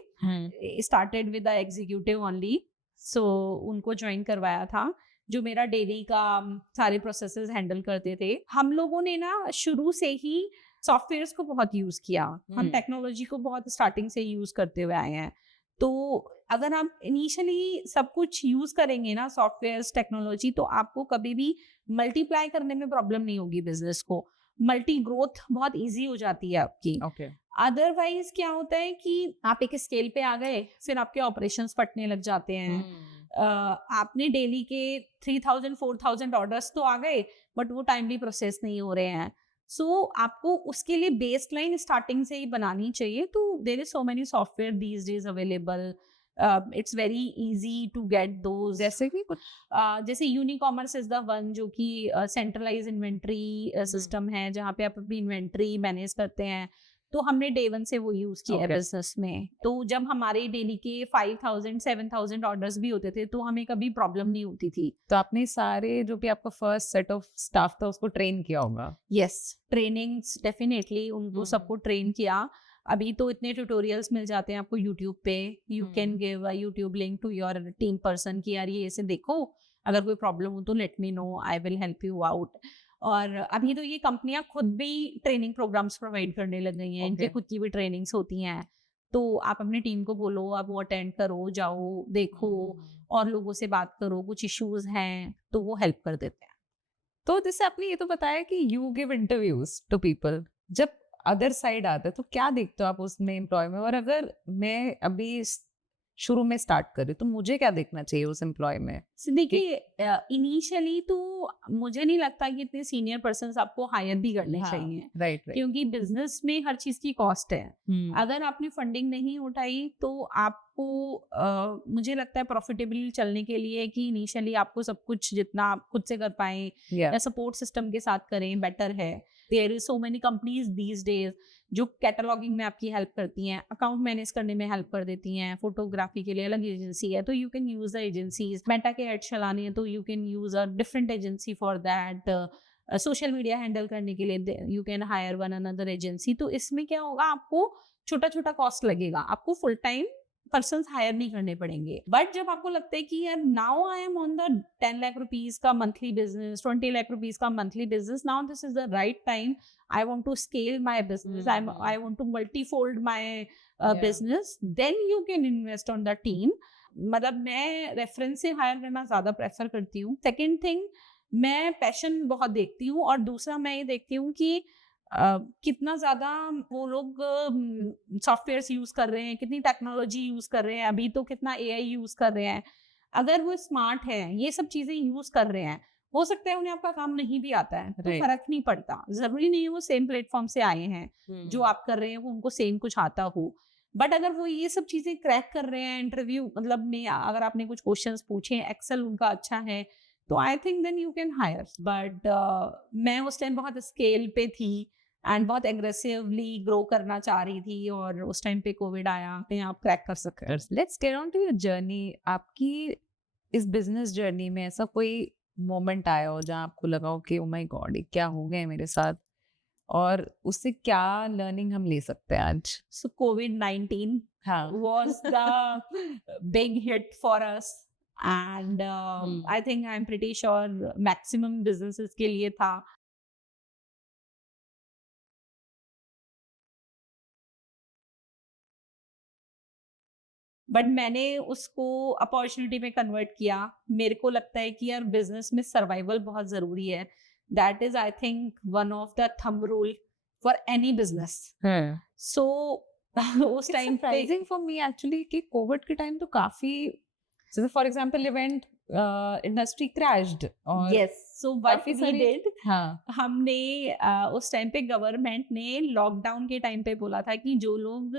started with the executive only. So उनको ज्वाइन करवाया था, जो मेरा डेली का सारे प्रोसेसेस हैंडल करते थे। हम लोगों ने ना शुरू से ही सॉफ्टवेयर्स को बहुत यूज किया, हम टेक्नोलॉजी को बहुत स्टार्टिंग से यूज करते हुए आए हैं। तो अगर आप इनिशियली सब कुछ यूज करेंगे ना, सॉफ्टवेयर्स, टेक्नोलॉजी, तो आपको कभी भी मल्टीप्लाई करने में प्रॉब्लम नहीं होगी। बिजनेस को मल्टी ग्रोथ बहुत इजी हो जाती है आपकी। अदरवाइज क्या होता है कि आप एक स्केल पे आ गए, फिर आपके ऑपरेशंस फटने लग जाते हैं। आपने डेली के 3000-4000 ऑर्डर्स तो आ गए, बट वो टाइमली प्रोसेस नहीं हो रहे हैं। सो आपको उसके लिए बेस लाइन स्टार्टिंग से ही बनानी चाहिए। तो there is so many software these days available, it's very easy to get those. जैसे कि कुछ जैसे यूनिकॉमर्स इज द वन, जो कि सेंट्रलाइज इन्वेंट्री सिस्टम है, जहाँ पे आप अपनी इन्वेंट्री मैनेज करते हैं। तो हमने डे वन से वो यूज किया है Okay. बिजनेस में। तो जब हमारे डेली के 5,000 7,000 ऑर्डर्स भी होते थे तो हमें कभी प्रॉब्लम नहीं होती थी। तो आपने सारे जो भी आपका फर्स्ट सेट ऑफ स्टाफ था उसको ट्रेन किया होगा। यस, ट्रेनिंग्स डेफिनेटली उनको सबको ट्रेन किया। अभी तो इतने ट्यूटोरियल्स मिल जाते हैं आपको यूट्यूब पे, you can give a YouTube link to your team person कि यार ये ऐसे देखो, अगर कोई प्रॉब्लम हो तो let me know, I will help you out. और अभी तो ये कंपनियां खुद भी ट्रेनिंग प्रोग्राम्स प्रोवाइड करने लग गई हैं। इनके Okay. खुद की भी ट्रेनिंग्स होती हैं। तो आप अपनी टीम को बोलो, आप वो अटेंड करो, जाओ, देखो और लोगों से बात करो, कुछ इश्यूज हैं तो वो हेल्प कर देते हैं। तो जैसे आपने ये तो बताया कि you give interviews to people, जब अदर साइड आता है तो क्या देखते हो आप उसमें एम्प्लॉय में? और अगर मैं अभी शुरू में स्टार्ट करी तो मुझे क्या देखना चाहिए उस एम्प्लॉय में? देखिए, इनिशियली तो मुझे नहीं लगता कि इतने सीनियर पर्सन आपको हायर भी करने चाहिए, राइट क्योंकि बिजनेस में हर चीज की कॉस्ट है। राइट अगर आपने फंडिंग नहीं उठाई तो आपको मुझे लगता है प्रॉफिटेबल चलने के लिए कि इनिशियली आपको सब कुछ जितना आप खुद से कर पाए या सपोर्ट सिस्टम के साथ करें, बेटर है। There is so many companies these days जो कैटलॉगिंग में आपकी हेल्प करती हैं, अकाउंट मैनेज करने में हेल्प कर देती हैं, फोटोग्राफी के लिए अलग एजेंसी है तो you can use the agencies. Meta के एड चलाने हैं तो you can use a different agency for that. Social media handle करने के लिए you can higher one another agency. तो इसमें क्या होगा, आपको छोटा छोटा कॉस्ट लगेगा, आपको फुल टाइम पर्सन हायर नहीं करने पड़ेंगे। बट जब आपको लगता है कि यार now I am on the 10 lakh rupees का मंथली बिजनेस, 20 लाख रुपीज का monthly business, now this is the right time, I want to scale my business, I want to multifold my business, then you can invest on the team। मतलब मैं reference से higher करना ज्यादा prefer करती हूँ। Second thing, मैं passion बहुत देखती हूँ, और दूसरा मैं ये देखती हूँ कि कितना ज्यादा वो लोग सॉफ्टवेयर यूज कर रहे हैं, कितनी टेक्नोलॉजी यूज कर रहे हैं, अभी तो कितना AI यूज कर रहे हैं। अगर वो स्मार्ट है, ये सब चीजें यूज कर रहे हैं, हो सकता है उन्हें आपका काम नहीं भी आता है तो फर्क नहीं पड़ता। जरूरी नहीं है वो सेम प्लेटफॉर्म से आए हैं जो आप कर रहे हैं वो उनको सेम कुछ आता हो। बट अगर वो ये सब चीजें क्रैक कर रहे हैं इंटरव्यू मतलब में, अगर आपने कुछ क्वेश्चंस पूछे, एक्सेल उनका अच्छा है, तो I think then you can hire. But मैं उस टाइम बहुत स्केल पे थी एंड बहुत एग्रेसिवली ग्रो करना चाह रही थी, और उस टाइम पे कोविड आया, आप क्रैक कर सकते हैं। Let's get on to your journey. आपकी इस बिजनेस जर्नी में ऐसा कोई मोमेंट आया हो जहाँ आपको लगा हो कि ओ माय गॉड, ये क्या हो गया मेरे साथ, और उससे क्या लर्निंग हम ले सकते हैं आज? सो COVID-19 was the big hit for us, and I think I'm pretty sure maximum businesses के लिए था। बट मैंने उसको अपॉर्चुनिटी में कन्वर्ट किया। मेरे को लगता है कि यार बिजनेस में सर्वाइवल बहुत जरूरी है। That is I think one of the thumb rule for any business. So उस time surprising for me actually कि कोविड के टाइम तो काफी, जैसे for example event industry crashed, और yes, so what we did, हमने उस टाइम पे गवर्नमेंट ने लॉकडाउन के टाइम पे बोला था कि जो लोग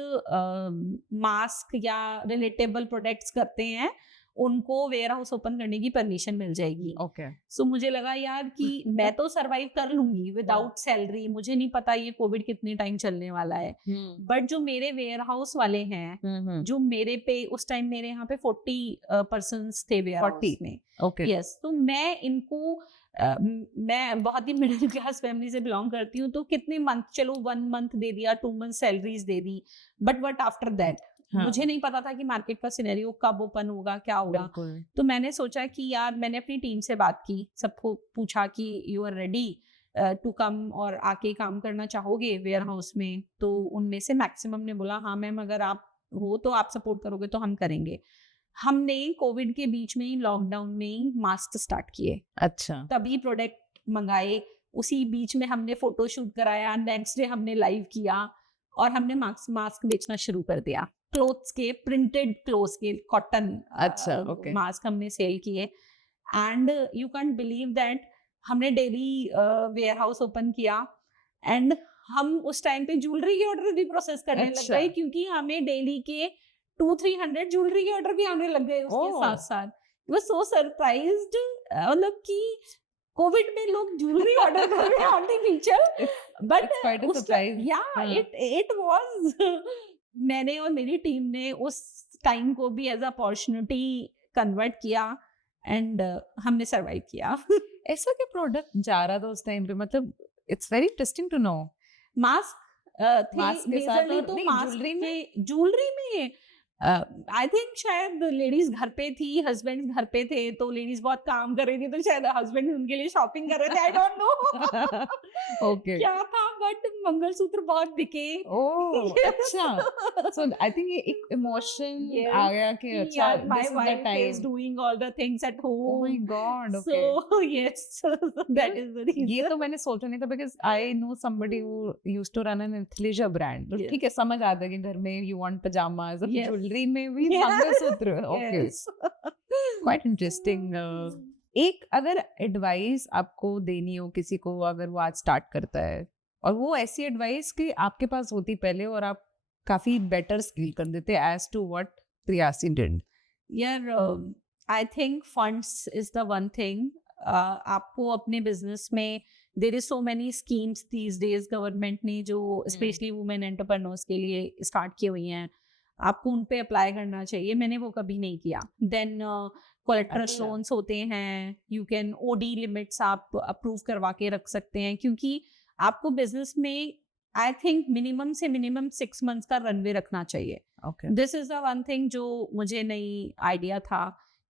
मास्क या रिलेटेबल प्रोडक्ट्स करते हैं उनको वेयर हाउस ओपन करने की परमिशन मिल जाएगी। ओके सो मुझे लगा यार कि मैं तो सरवाइव कर लूंगी विदाउट सैलरी, मुझे नहीं पता ये कोविड कितने टाइम चलने वाला है। बट जो मेरे वेयर हाउस वाले हैं, जो मेरे पे उस टाइम मेरे यहाँ पे 40 पर्सन्स थे वेयर हाउस में। ओके यस, तो मैं इनको मैं बहुत ही मिडिल क्लास फैमिली से बिलोंग करती हूँ, तो कितने मंथ, चलो 1 मंथ दे दिया, 2 month salaries they the, but what after that, मुझे नहीं पता था कि मार्केट का सिनेरियो कब ओपन होगा, क्या होगा। तो मैंने सोचा कि यार, मैंने अपनी टीम से बात की, सबको पूछा कि you are ready to come और आके काम करना चाहोगे वेयर हाउस में। तो उनमें से मैक्सिमम ने बोला हाँ मैम, अगर आप हो तो आप सपोर्ट करोगे तो हम करेंगे। हमने कोविड के बीच में ही, लॉकडाउन में ही मास्क स्टार्ट किए। अच्छा, तभी प्रोडक्ट मंगाए, उसी बीच में हमने फोटो शूट कराया, नेक्स्ट डे हमने लाइव किया और हमने मास्क बेचना शुरू कर दिया। क्लोथ्स के, प्रिंटेड क्लोथ्स के, कॉटन मास्क हमने सेल किए। And you can't believe that हमने डेली वेयर हाउस ओपन किया, एंड हम उस टाइम पे ज्वेलरी के ऑर्डर भी प्रोसेस करने लग गए, क्योंकि हमें डेली के 200-300 ज्वेलरी के ऑर्डर भी आने लग गए उसके Oh. साथ साथ. वो सो सरप्राइज्ड, मतलब कि कोविड में लोग ज्वेलरी ऑर्डर कर रहे हैं artificial, but It's quite a surprise. या हाँ. इट वाज मैंने और मेरी टीम ने उस टाइम को भी एज अपॉर्चुनिटी कन्वर्ट किया एंड हमने सर्वाइव किया. ऐसा क्या प्रोडक्ट जा रहा था उस टाइम पे, मतलब it's very interesting to know. Mask थे मास्क के साथ मेजरली, और तो नहीं, मास्क ज्वेलरी में? ज्वेलरी में आई थिंक शायद लेडीज घर पे थी, हस्बैंड घर पे थे, तो लेडीज बहुत काम कर रही थी, तो शायद हस्बैंड उनके लिए शॉपिंग कर रहे थे. I don't know okay. क्या था, बट मंगलसूत्र बहुत बिके. ओह अच्छा. So I think ये एक इमोशन Yes. आ गया कि अच्छा My this is the wife is time. doing all the things at home. Oh my God. Okay. So yes, that is the reason. ये तो मैंने सोचा नहीं था, because I know somebody who used to run an athleisure brand. तो Yes. ठीक है, समझ आता है कि घर में you want pajamas, अब Yes. ज्वेलरी में भी Yes. Mangalsutra. Okay. Yes. Quite interesting. एक अगर एडवाइस आपको देनी हो किसी को, अगर वो आज स्टार्ट करता है, और वो ऐसी एडवाइस कि आपके पास होती पहले और आप काफी बेटर स्किल कर देते एज टू व्हाट प्रियासी डिड. यार I think funds is the one thing. आपको अपने बिजनेस में there is so many schemes these days government ने जो स्पेशली वुमेन एंटरप्रेन्योर्स के लिए स्टार्ट की हुई हैं, आपको उन पे अप्लाई करना चाहिए. मैंने वो कभी नहीं किया. देन कोलेट्रल अच्छा. लोन्स होते हैं, यू कैन ओडी लिमिट्स आप अप्रूव करवा के रख सकते हैं, क्योंकि आपको बिजनेस में आई थिंक मिनिमम से मिनिमम 6 मंथ्स का रनवे रखना चाहिए. Okay. This is the one thing जो मुझे नई आइडिया था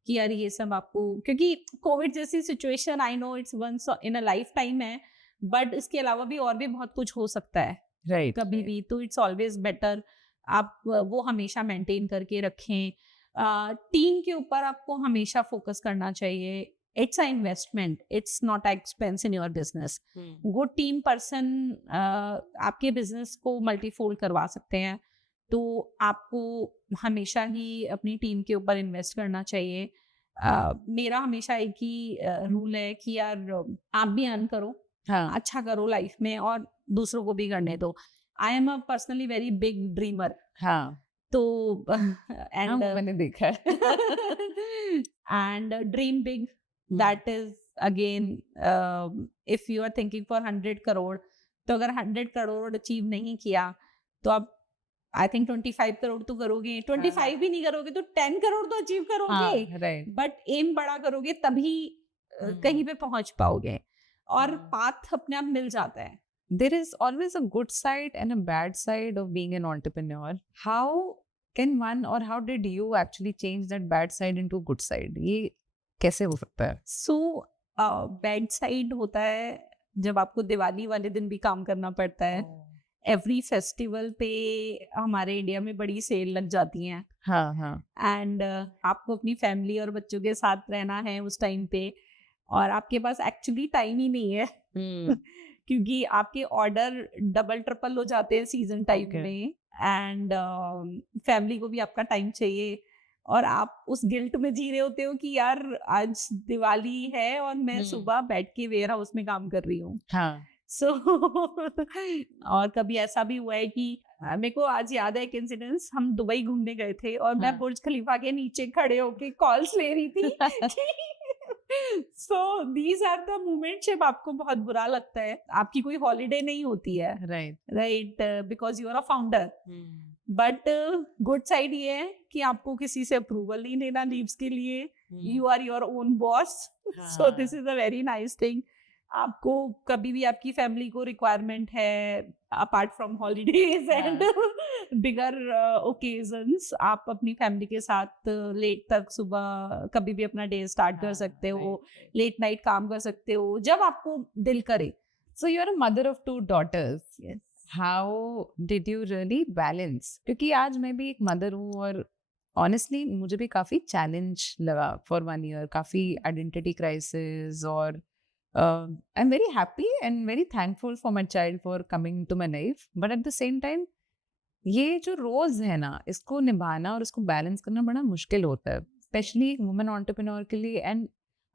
कि यार ये सब आपको, क्योंकि कोविड जैसी situation I know it's once in a lifetime है, बट इसके अलावा भी और भी बहुत कुछ हो सकता है राइट. कभी भी. तो इट्स ऑलवेज बेटर आप वो हमेशा मेंटेन करके रखें. टीम के ऊपर आपको हमेशा फोकस करना चाहिए. It's a investment, it's not a expense in your business. Good team person आपके बिजनेस को मल्टीफोल्ड करवा सकते हैं. तो आपको हमेशा ही अपनी टीम के ऊपर इन्वेस्ट करना चाहिए. मेरा हमेशा एक ही रूल है कि यार आप भी अर्न करो, हाँ. अच्छा करो लाइफ में, और दूसरों को भी करने दो. I am a personally very big dreamer. हाँ. तो हाँ, एंड मैंने देखा है. and dream big. That is again if you are thinking for 100 crore, तो अगर 100 करोड़ अचीव नहीं किया तो आप आई थिंक 25 करोड़ तो करोगे. 25 भी नहीं करोगे तो 10 करोड़ तो अचीव करोगे, राइट. बट एम बड़ा करोगे तभी कहीं पे पहुंच पाओगे, और पाथ अपने आप मिल जाता है. There is always a good side and a bad side of being an entrepreneur. How can one, or how did you actually change that bad side into good side? ये कैसे हो सकता है? सो बैड साइड होता है जब आपको दिवाली वाले दिन भी काम करना पड़ता है. एवरी फेस्टिवल पे हमारे इंडिया में बड़ी सेल लग जाती हैं, हाँ हाँ. एंड आपको अपनी फैमिली और बच्चों के साथ रहना है उस टाइम पे, और आपके पास एक्चुअली टाइम ही नहीं है क्योंकि आपके ऑर्डर डबल ट्रिपल हो जाते हैं सीजन टाइम Okay. में, एंड फैमिली को भी आपका टाइम चाहिए, और आप उस गिल्ट में जी रहे होते हो कि यार आज दिवाली है और मैं सुबह बैठ के वेयर हाउस में काम कर रही हूँ. हाँ. सो और कभी ऐसा भी हुआ है कि मेरे को आज याद है एक इंसिडेंस. हम दुबई घूमने गए थे और मैं हाँ. बुर्ज खलीफा के नीचे खड़े होके कॉल्स ले रही थी. So these are the moment जब आपको बहुत बुरा लगता है. आपकी कोई हॉलीडे नहीं होती है, right. Right, because you are a founder. But good side ये है कि आपको किसी से अप्रूवल नहीं लेना लीव्स के लिए. You are your own boss. So this is a very nice thing. आपको कभी भी आपकी फैमिली को रिक्वायरमेंट है apart from holidays and bigger occasions, आप अपनी फैमिली के साथ लेट तक सुबह कभी भी अपना डे स्टार्ट कर सकते हो, लेट नाइट काम कर सकते हो जब आपको दिल करे. So you're a mother of 2 daughters. Yes. How did you really balance? क्योंकि आज मैं भी एक मदर हूँ और ऑनेस्टली मुझे भी काफ़ी चैलेंज लगा फॉर 1 year. काफ़ी आइडेंटिटी क्राइसिस, और I am very happy and very thankful for my child for coming to my life. But at the same time ये जो रोल्स है ना, इसको निभाना और इसको बैलेंस करना बड़ा मुश्किल होता है, स्पेशली एक वुमेन एंटरप्रेन्योर के लिए. एंड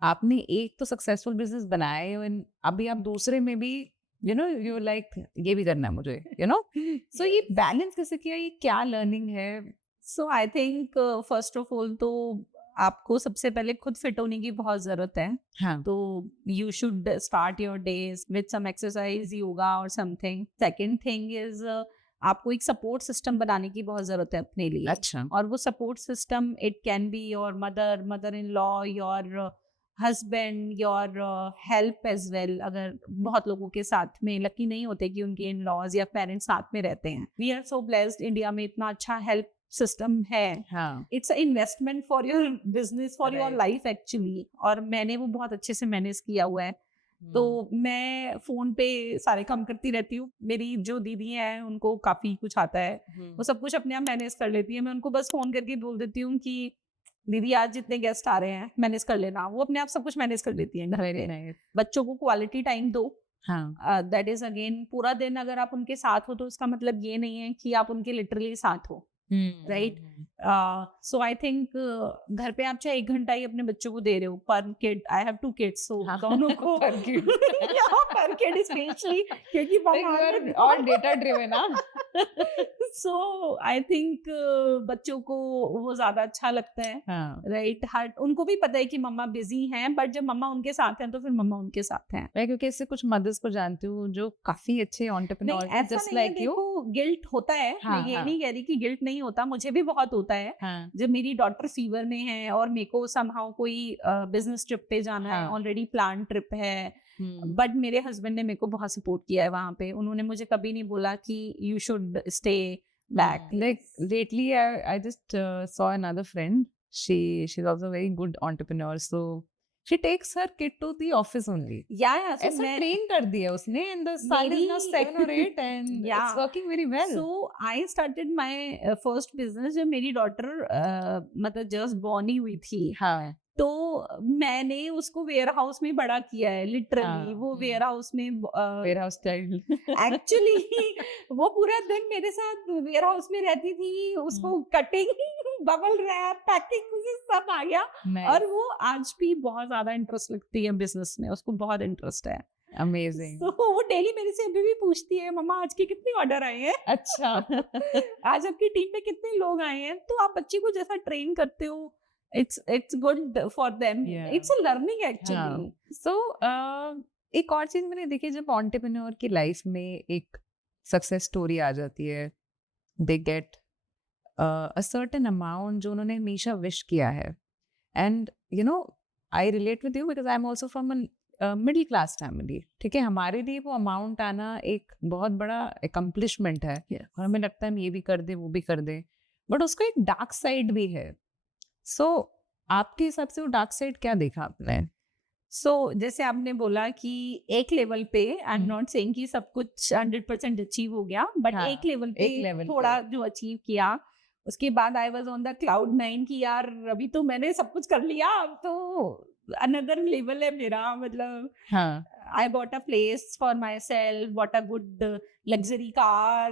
आपने एक तो सक्सेसफुल बिजनेस बनाया है, एंड अभी आप दूसरे में भी यू नो यू लाइक ये भी करना है मुझे, यू नो. सो ये बैलेंस कैसे किया, ये क्या लर्निंग है? So I think first of all तो आपको सबसे पहले खुद फिट होने की बहुत जरूरत है. हाँ. तो you should start your days with some exercise, yoga और समथिंग. सेकंड थिंग इज आपको एक सपोर्ट सिस्टम बनाने की बहुत जरूरत है अपने लिए. अच्छा. और वो support system it can be your mother in law, your husband, your help as well. अगर बहुत लोगों के साथ में लकी नहीं होते कि उनके इन लॉज या पेरेंट्स साथ में रहते हैं. We are so blessed, India में इतना अच्छा हेल्प सिस्टम है. हाँ. It's a investment for your business, for your Right. Life actually. और मैंने वो बहुत अच्छे से मैनेज किया हुआ है. तो मैं फोन पे सारे काम करती रहती हूँ. मेरी जो दीदी हैं उनको काफी कुछ आता है, वो सब कुछ अपने आप मैनेज कर लेती है. मैं उनको बस फोन करके बोल देती हूँ कि दीदी आज जितने गेस्ट आ रहे हैं मैनेज कर लेना. वो अपने आप सब कुछ मैनेज कर लेती है. Very nice. बच्चों को क्वालिटी टाइम दो. हाँ. दैट इज अगेन, पूरा दिन अगर आप उनके साथ हो तो उसका मतलब ये नहीं है कि आप उनके लिटरली साथ हो. Right. सो आई थिंक घर पे आप चाहे 1 घंटा ही अपने बच्चों को दे रहे हो पर kid. I have 2 kids, so दोनों को Per kid. पर किड स्पेशली, क्योंकि और डेटा ड्रिवन ना. सो आई थिंक बच्चों को वो ज्यादा अच्छा लगता है. हाँ. राइट. हर उनको भी पता है कि मम्मा बिजी हैं, बट जब मम्मा उनके साथ हैं तो फिर मम्मा उनके साथ हैं. मैं क्योंकि इससे कुछ मदर्स को जानती हूँ जो काफी अच्छे नहीं, एंटरप्रेन्योर ऐसा जस्ट नहीं है. Like you. देखो गिल्ट होता है. हाँ, मैं ये हाँ. नहीं कह रही कि गिल्ट नहीं होता, मुझे भी बहुत होता है. हाँ. जब मेरी डॉटर फीवर में है और मेरे को समहाउ कोई बिजनेस ट्रिप पे जाना है, हाँ. ऑलरेडी प्लान ट्रिप है, बट मेरे हस्बैंड ने मेरे को बहुत सपोर्ट किया है वहां पे. उन्होंने मुझे कभी नहीं बोला कि you should stay back. Like lately, I just saw another friend. She's also a very good entrepreneur. So she takes her kid to the office only. या ऐसा train कर दिया उसने, and the son is now 7 or 8 and Yeah. it's working very well. So I started my first business जब मेरी daughter मतलब just born ही हुई थी. हाँ. तो मैंने उसको वेयर हाउस में बड़ा किया है लिटरली. हाँ. वो वेयर हाउस में Warehouse style. एक्चुअली वो पूरा दिन मेरे साथ वेयर हाउस में रहती थी. उसको कटिंग, बबल रैप, पैकिंग, मुझे सब आ गया. Nice. और वो आज भी बहुत ज्यादा इंटरेस्ट लगती है बिजनेस में. उसको बहुत इंटरेस्ट है. Amazing. तो वो डेली मेरे से अभी भी पूछती है, मम्मा आज के कितने ऑर्डर आए हैं, अच्छा. आज आपकी टीम में कितने लोग आए हैं. तो आप बच्चे को जैसा ट्रेन करते हो, it's good for them. Yeah. It's a learning actually. हाँ. So एक और चीज मैंने देखी, जब एंटरप्रेन्योर की लाइफ में एक सक्सेस स्टोरी आ जाती है, they get a certain amount जो उन्होंने हमेशा विश किया है. And you know, I relate with you because I am also from middle class family. ठीक है, हमारे लिए वो अमाउंट आना एक बहुत बड़ा अकम्पलिशमेंट है. और हमें लगता है हम ये भी कर दे, वो भी कर दे, बट उसका एक डार्क साइड भी है. सो आपके हिसाब से वो डार्क साइड क्या देखा आपने? सो जैसे आपने बोला कि एक लेवल पे, आई एम नॉट सेइंग कि सब कुछ 100% अचीव हो गया, बट हाँ, एक लेवल एक level पे थोड़ा जो अचीव किया, उसके बाद I was on the cloud 9 की यार अभी तो मैंने सब कुछ कर लिया, अब तो अनदर लेवल है मेरा. मतलब हाँ. I bought a place for myself, bought a good luxury car,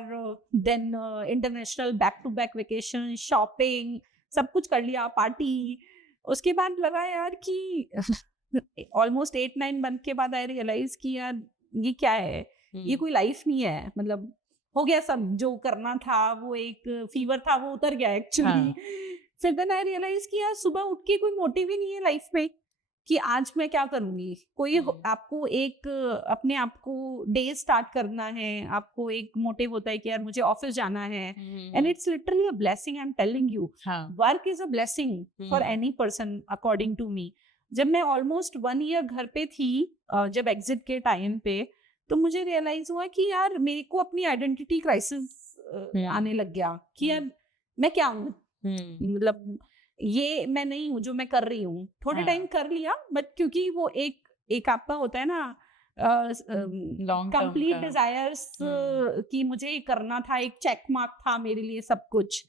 then international back-to-back vacation, shopping, सब कुछ कर लिया, पार्टी. उसके बाद लगा यार कि ऑलमोस्ट 8-9 मंथ के बाद आई रियलाइज कि यार ये क्या है, ये कोई लाइफ नहीं है. मतलब हो गया सब जो करना था, वो एक फीवर था, वो उतर गया एक्चुअली. हाँ. फिर देन आई रियलाइज कि यार सुबह उठ के कोई मोटिव ही नहीं है लाइफ में कि आज मैं क्या करूंगी. कोई आपको एक अपने आप को डे स्टार्ट करना है, आपको एक मोटिव होता है कि यार मुझे ऑफिस जाना है. And it's literally a blessing, I am telling you. Work is a blessing for any person according to me. जब मैं ऑलमोस्ट 1 ईयर घर पे थी, जब एग्जिट के टाइम पे, तो मुझे रियलाइज हुआ कि यार मेरे को अपनी आइडेंटिटी क्राइसिस आने लग गया कि यार मैं क्या हूँ. मतलब ये मैं नहीं हूँ जो मैं कर रही हूँ. थोड़े टाइम कर लिया, बट क्योंकि वो एक आपका होता है ना कंप्लीट डिजायर्स कि मुझे ये करना था, एक चेक मार्क था मेरे लिए सब कुछ.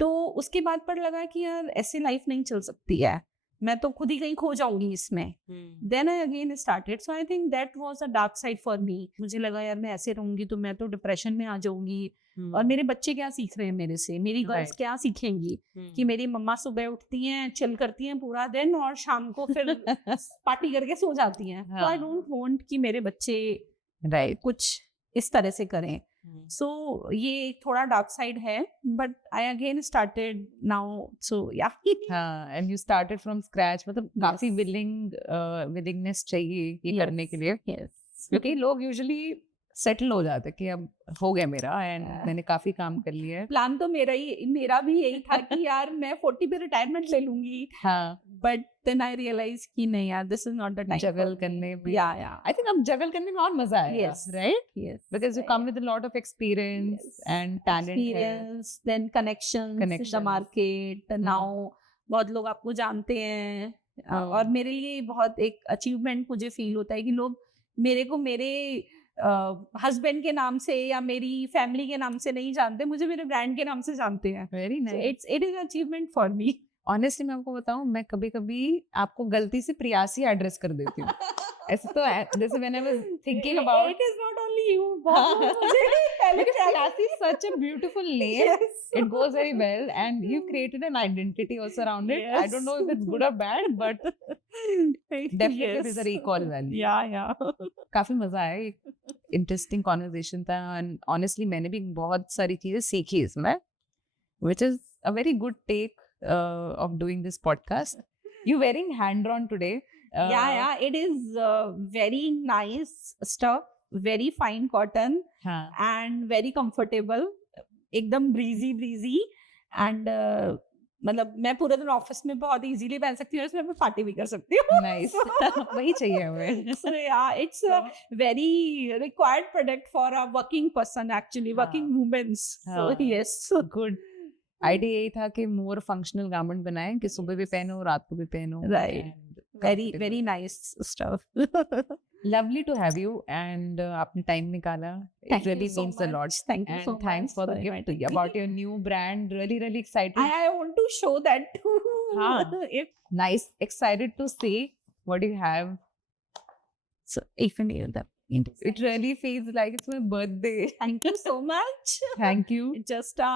तो उसके बाद पर लगा कि यार ऐसे लाइफ नहीं चल सकती है, मैं तो खुद ही कहीं खो जाऊंगी इसमें. Then I again started. So I think that was a dark side for me. मुझे लगा यार मैं ऐसे रहूंगी तो मैं तो डिप्रेशन में आ जाऊंगी. और मेरे बच्चे क्या सीख रहे हैं मेरे से, मेरी गर्ल्स क्या सीखेंगी कि मेरी मम्मा सुबह उठती हैं, चिल करती हैं पूरा दिन और शाम को फिर पार्टी करके सो जाती हैं. तो आई डोंट वांट कि मेरे बच्चे कुछ इस तरह से करें. सो ये एक थोड़ा डार्क साइड है, but I again started now, so yeah हाँ, and you started from scratch, मतलब काफी willingness चाहिए ये करने के लिए, क्योंकि लोग यूजुअली सेटल हो जाते हैं कि अब हो गया मेरा एंड मैंने काफी काम कर लिया है। प्लान तो मेरा भी यही था कि यार मैं 40 पे रिटायरमेंट ले लूंगी, हाँ, बट देन आई रियलाइज कि नहीं यार, this is not the time juggle करने में, या आई थिंक अब जगल करने में और मजा आएगा, Yes. Right? yes Because you come with a lot of experience and talent है। experience, then connections in the Connections. market. Now बहुत लोग आपको जानते हैं, और मेरे लिए बहुत एक अचीवमेंट मुझे फील होता है कि लोग मेरे को मेरे हस्बैंड के नाम से या मेरी फैमिली के नाम से नहीं जानते, मुझे मेरे ब्रांड के नाम से जानते हैं। Very nice. It is achievement for me. Honestly मैं आपको बताऊं, मैं कभी कभी आपको गलती से प्रियासी एड्रेस कर देती हूँ। ऐसे तो जैसे when I was thinking about, it is not only you, मुझे पहले प्रियासी is such a beautiful name. Yes. It goes very well and you've created an identity also around it. I don't know if it's good or bad, but definitely there's a recall value. या काफी मजा आया, एक interesting conversation था and honestly मैंने भी बहुत सारी चीजें सीखी इसमें, which is a very good take of doing this podcast. You wearing hand drawn today. yeah, it is very nice stuff, very fine cotton हाँ, and very comfortable, एकदम breezy and मतलब मैं पूरे दिन ऑफिस में बहुत इजीली पहन सकती हूँ, उसमें मैं पार्टी भी कर सकती हूँ। nice. वही चाहिए हमें। So yeah, it's a very required product for a working person, actually working women. So हाँ. yes, good. आइडिया यही था कि मोर फंक्शनल गारमेंट बनाएं कि सुबह भी पहनो रात को भी पहनो। Right. very nice stuff. Lovely to have you and आपने टाइम निकाला। It Thank you really so means a lot. much. Thank you And so thanks much for the for gift inviting me. about your new brand. Really excited. I want to show that too. हाँ. If Nice. Excited to see what you have. so, even you the It really feels like it's my birthday. thank you so much. Thank you. It's just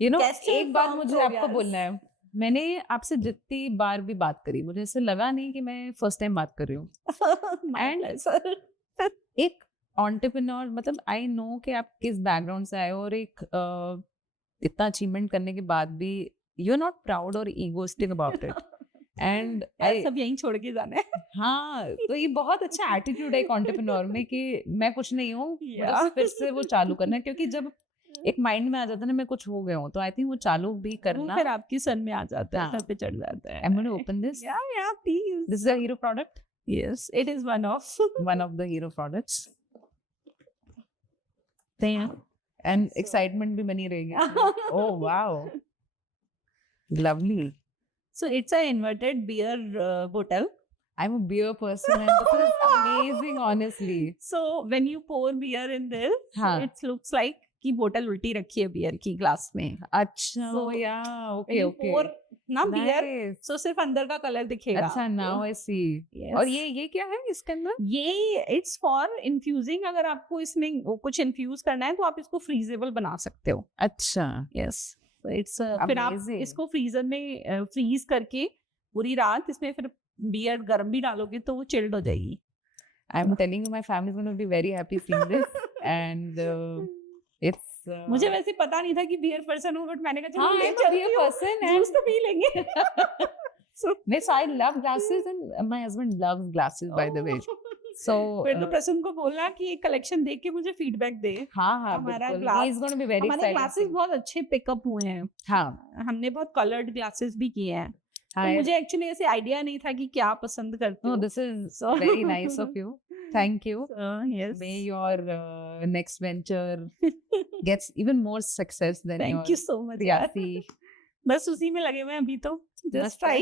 You know, Guest एक बात from मुझे आपको Koreas. बोलना है। मैंने आपसे जितनी बार भी बात करी, मुझे ऐसे लगा नहीं कि मैं फर्स्ट टाइम बात कर रही हूँ। my And- pleasure. एक एंटरप्रेन्योर, मतलब आई नो कि आप किस बैकग्राउंड से आए हो और एक इतना अचीवमेंट करने के बाद भी यू आर नॉट प्राउड और ईगोइस्टिक अबाउट इट एंड यार, सब यहीं छोड़ के जाना है। हाँ, तो ये बहुत अच्छा एटीट्यूड है एक एंटरप्रेन्योर में कि मैं कुछ नहीं हूँ, Yeah. मुझे फिर से वो चालू करना है, क्योंकि जब एक माइंड में आ जाता है ना मैं कुछ हो गया हूँ, तो आई थिंक वो चालू भी वो करना। फिर आपकी सन में आ जाता है, हाँ. सर पे चढ़ जाता है। I'm going to open this. Yeah, please. This is a hero product, Yes, it is one of. one of the hero products, There. and excitement भी बनी रहेगी इसमें। Oh wow, lovely. So it's an inverted beer bottle. I'm a beer person and this is amazing, honestly. So when you pour beer in this, हाँ. it looks like कि बोतल उल्टी रखी है बियर की ग्लास में। अच्छा, So, yeah, When okay, you okay. pour ना बियर, Nice. so सिर्फ अंदर का कलर दिखेगा। अच्छा, now I see. Yes. और ये क्या है इसके अंदर? ये इट्स फॉर इन्फ्यूजिंग, अगर आपको इसमें वो कुछ इन्फ्यूज करना है तो आप इसको फ्रीजेबल बना सकते हो। अच्छा, यस, इट्स फिर आप Amazing. इसको फ्रीजर में फ्रीज करके पूरी रात इसमें फिर बियर गर्म भी डालोगे तो वो चिल्ड हो जाएगी। I'm telling you, my family is going to be very happy seeing this, and it's. मुझे वैसे पता नहीं था कि बियर पर्सन हूँ, बट मैंने कहा हाँ, चलो ले I'm a चलती beer हूँ, person and जूस तो पी लेंगे। Yes, I love glasses and my husband loves glasses, by the way. So फिर तो प्रसून को बोलना कि ये कलेक्शन देख के मुझे फीडबैक दे। हाँ, हमारा बिल्कुल. glass- He's going to be very हमारे excited. ग्लासेस बहुत अच्छे पिकअप हुए हैं, हाँ, हमने बहुत कलर्ड ग्लासेस भी किए हैं। तो हाँ. मुझे एक्चुअली ऐसे आइडिया नहीं था कि क्या पसंद करते No, हो। this is So- very nice of you. Thank you. Yes. May your next venture gets even more success than Thank you your so much यार। Priyasi. बस उसी में लगे हुए हैं अभी तो, बस just try.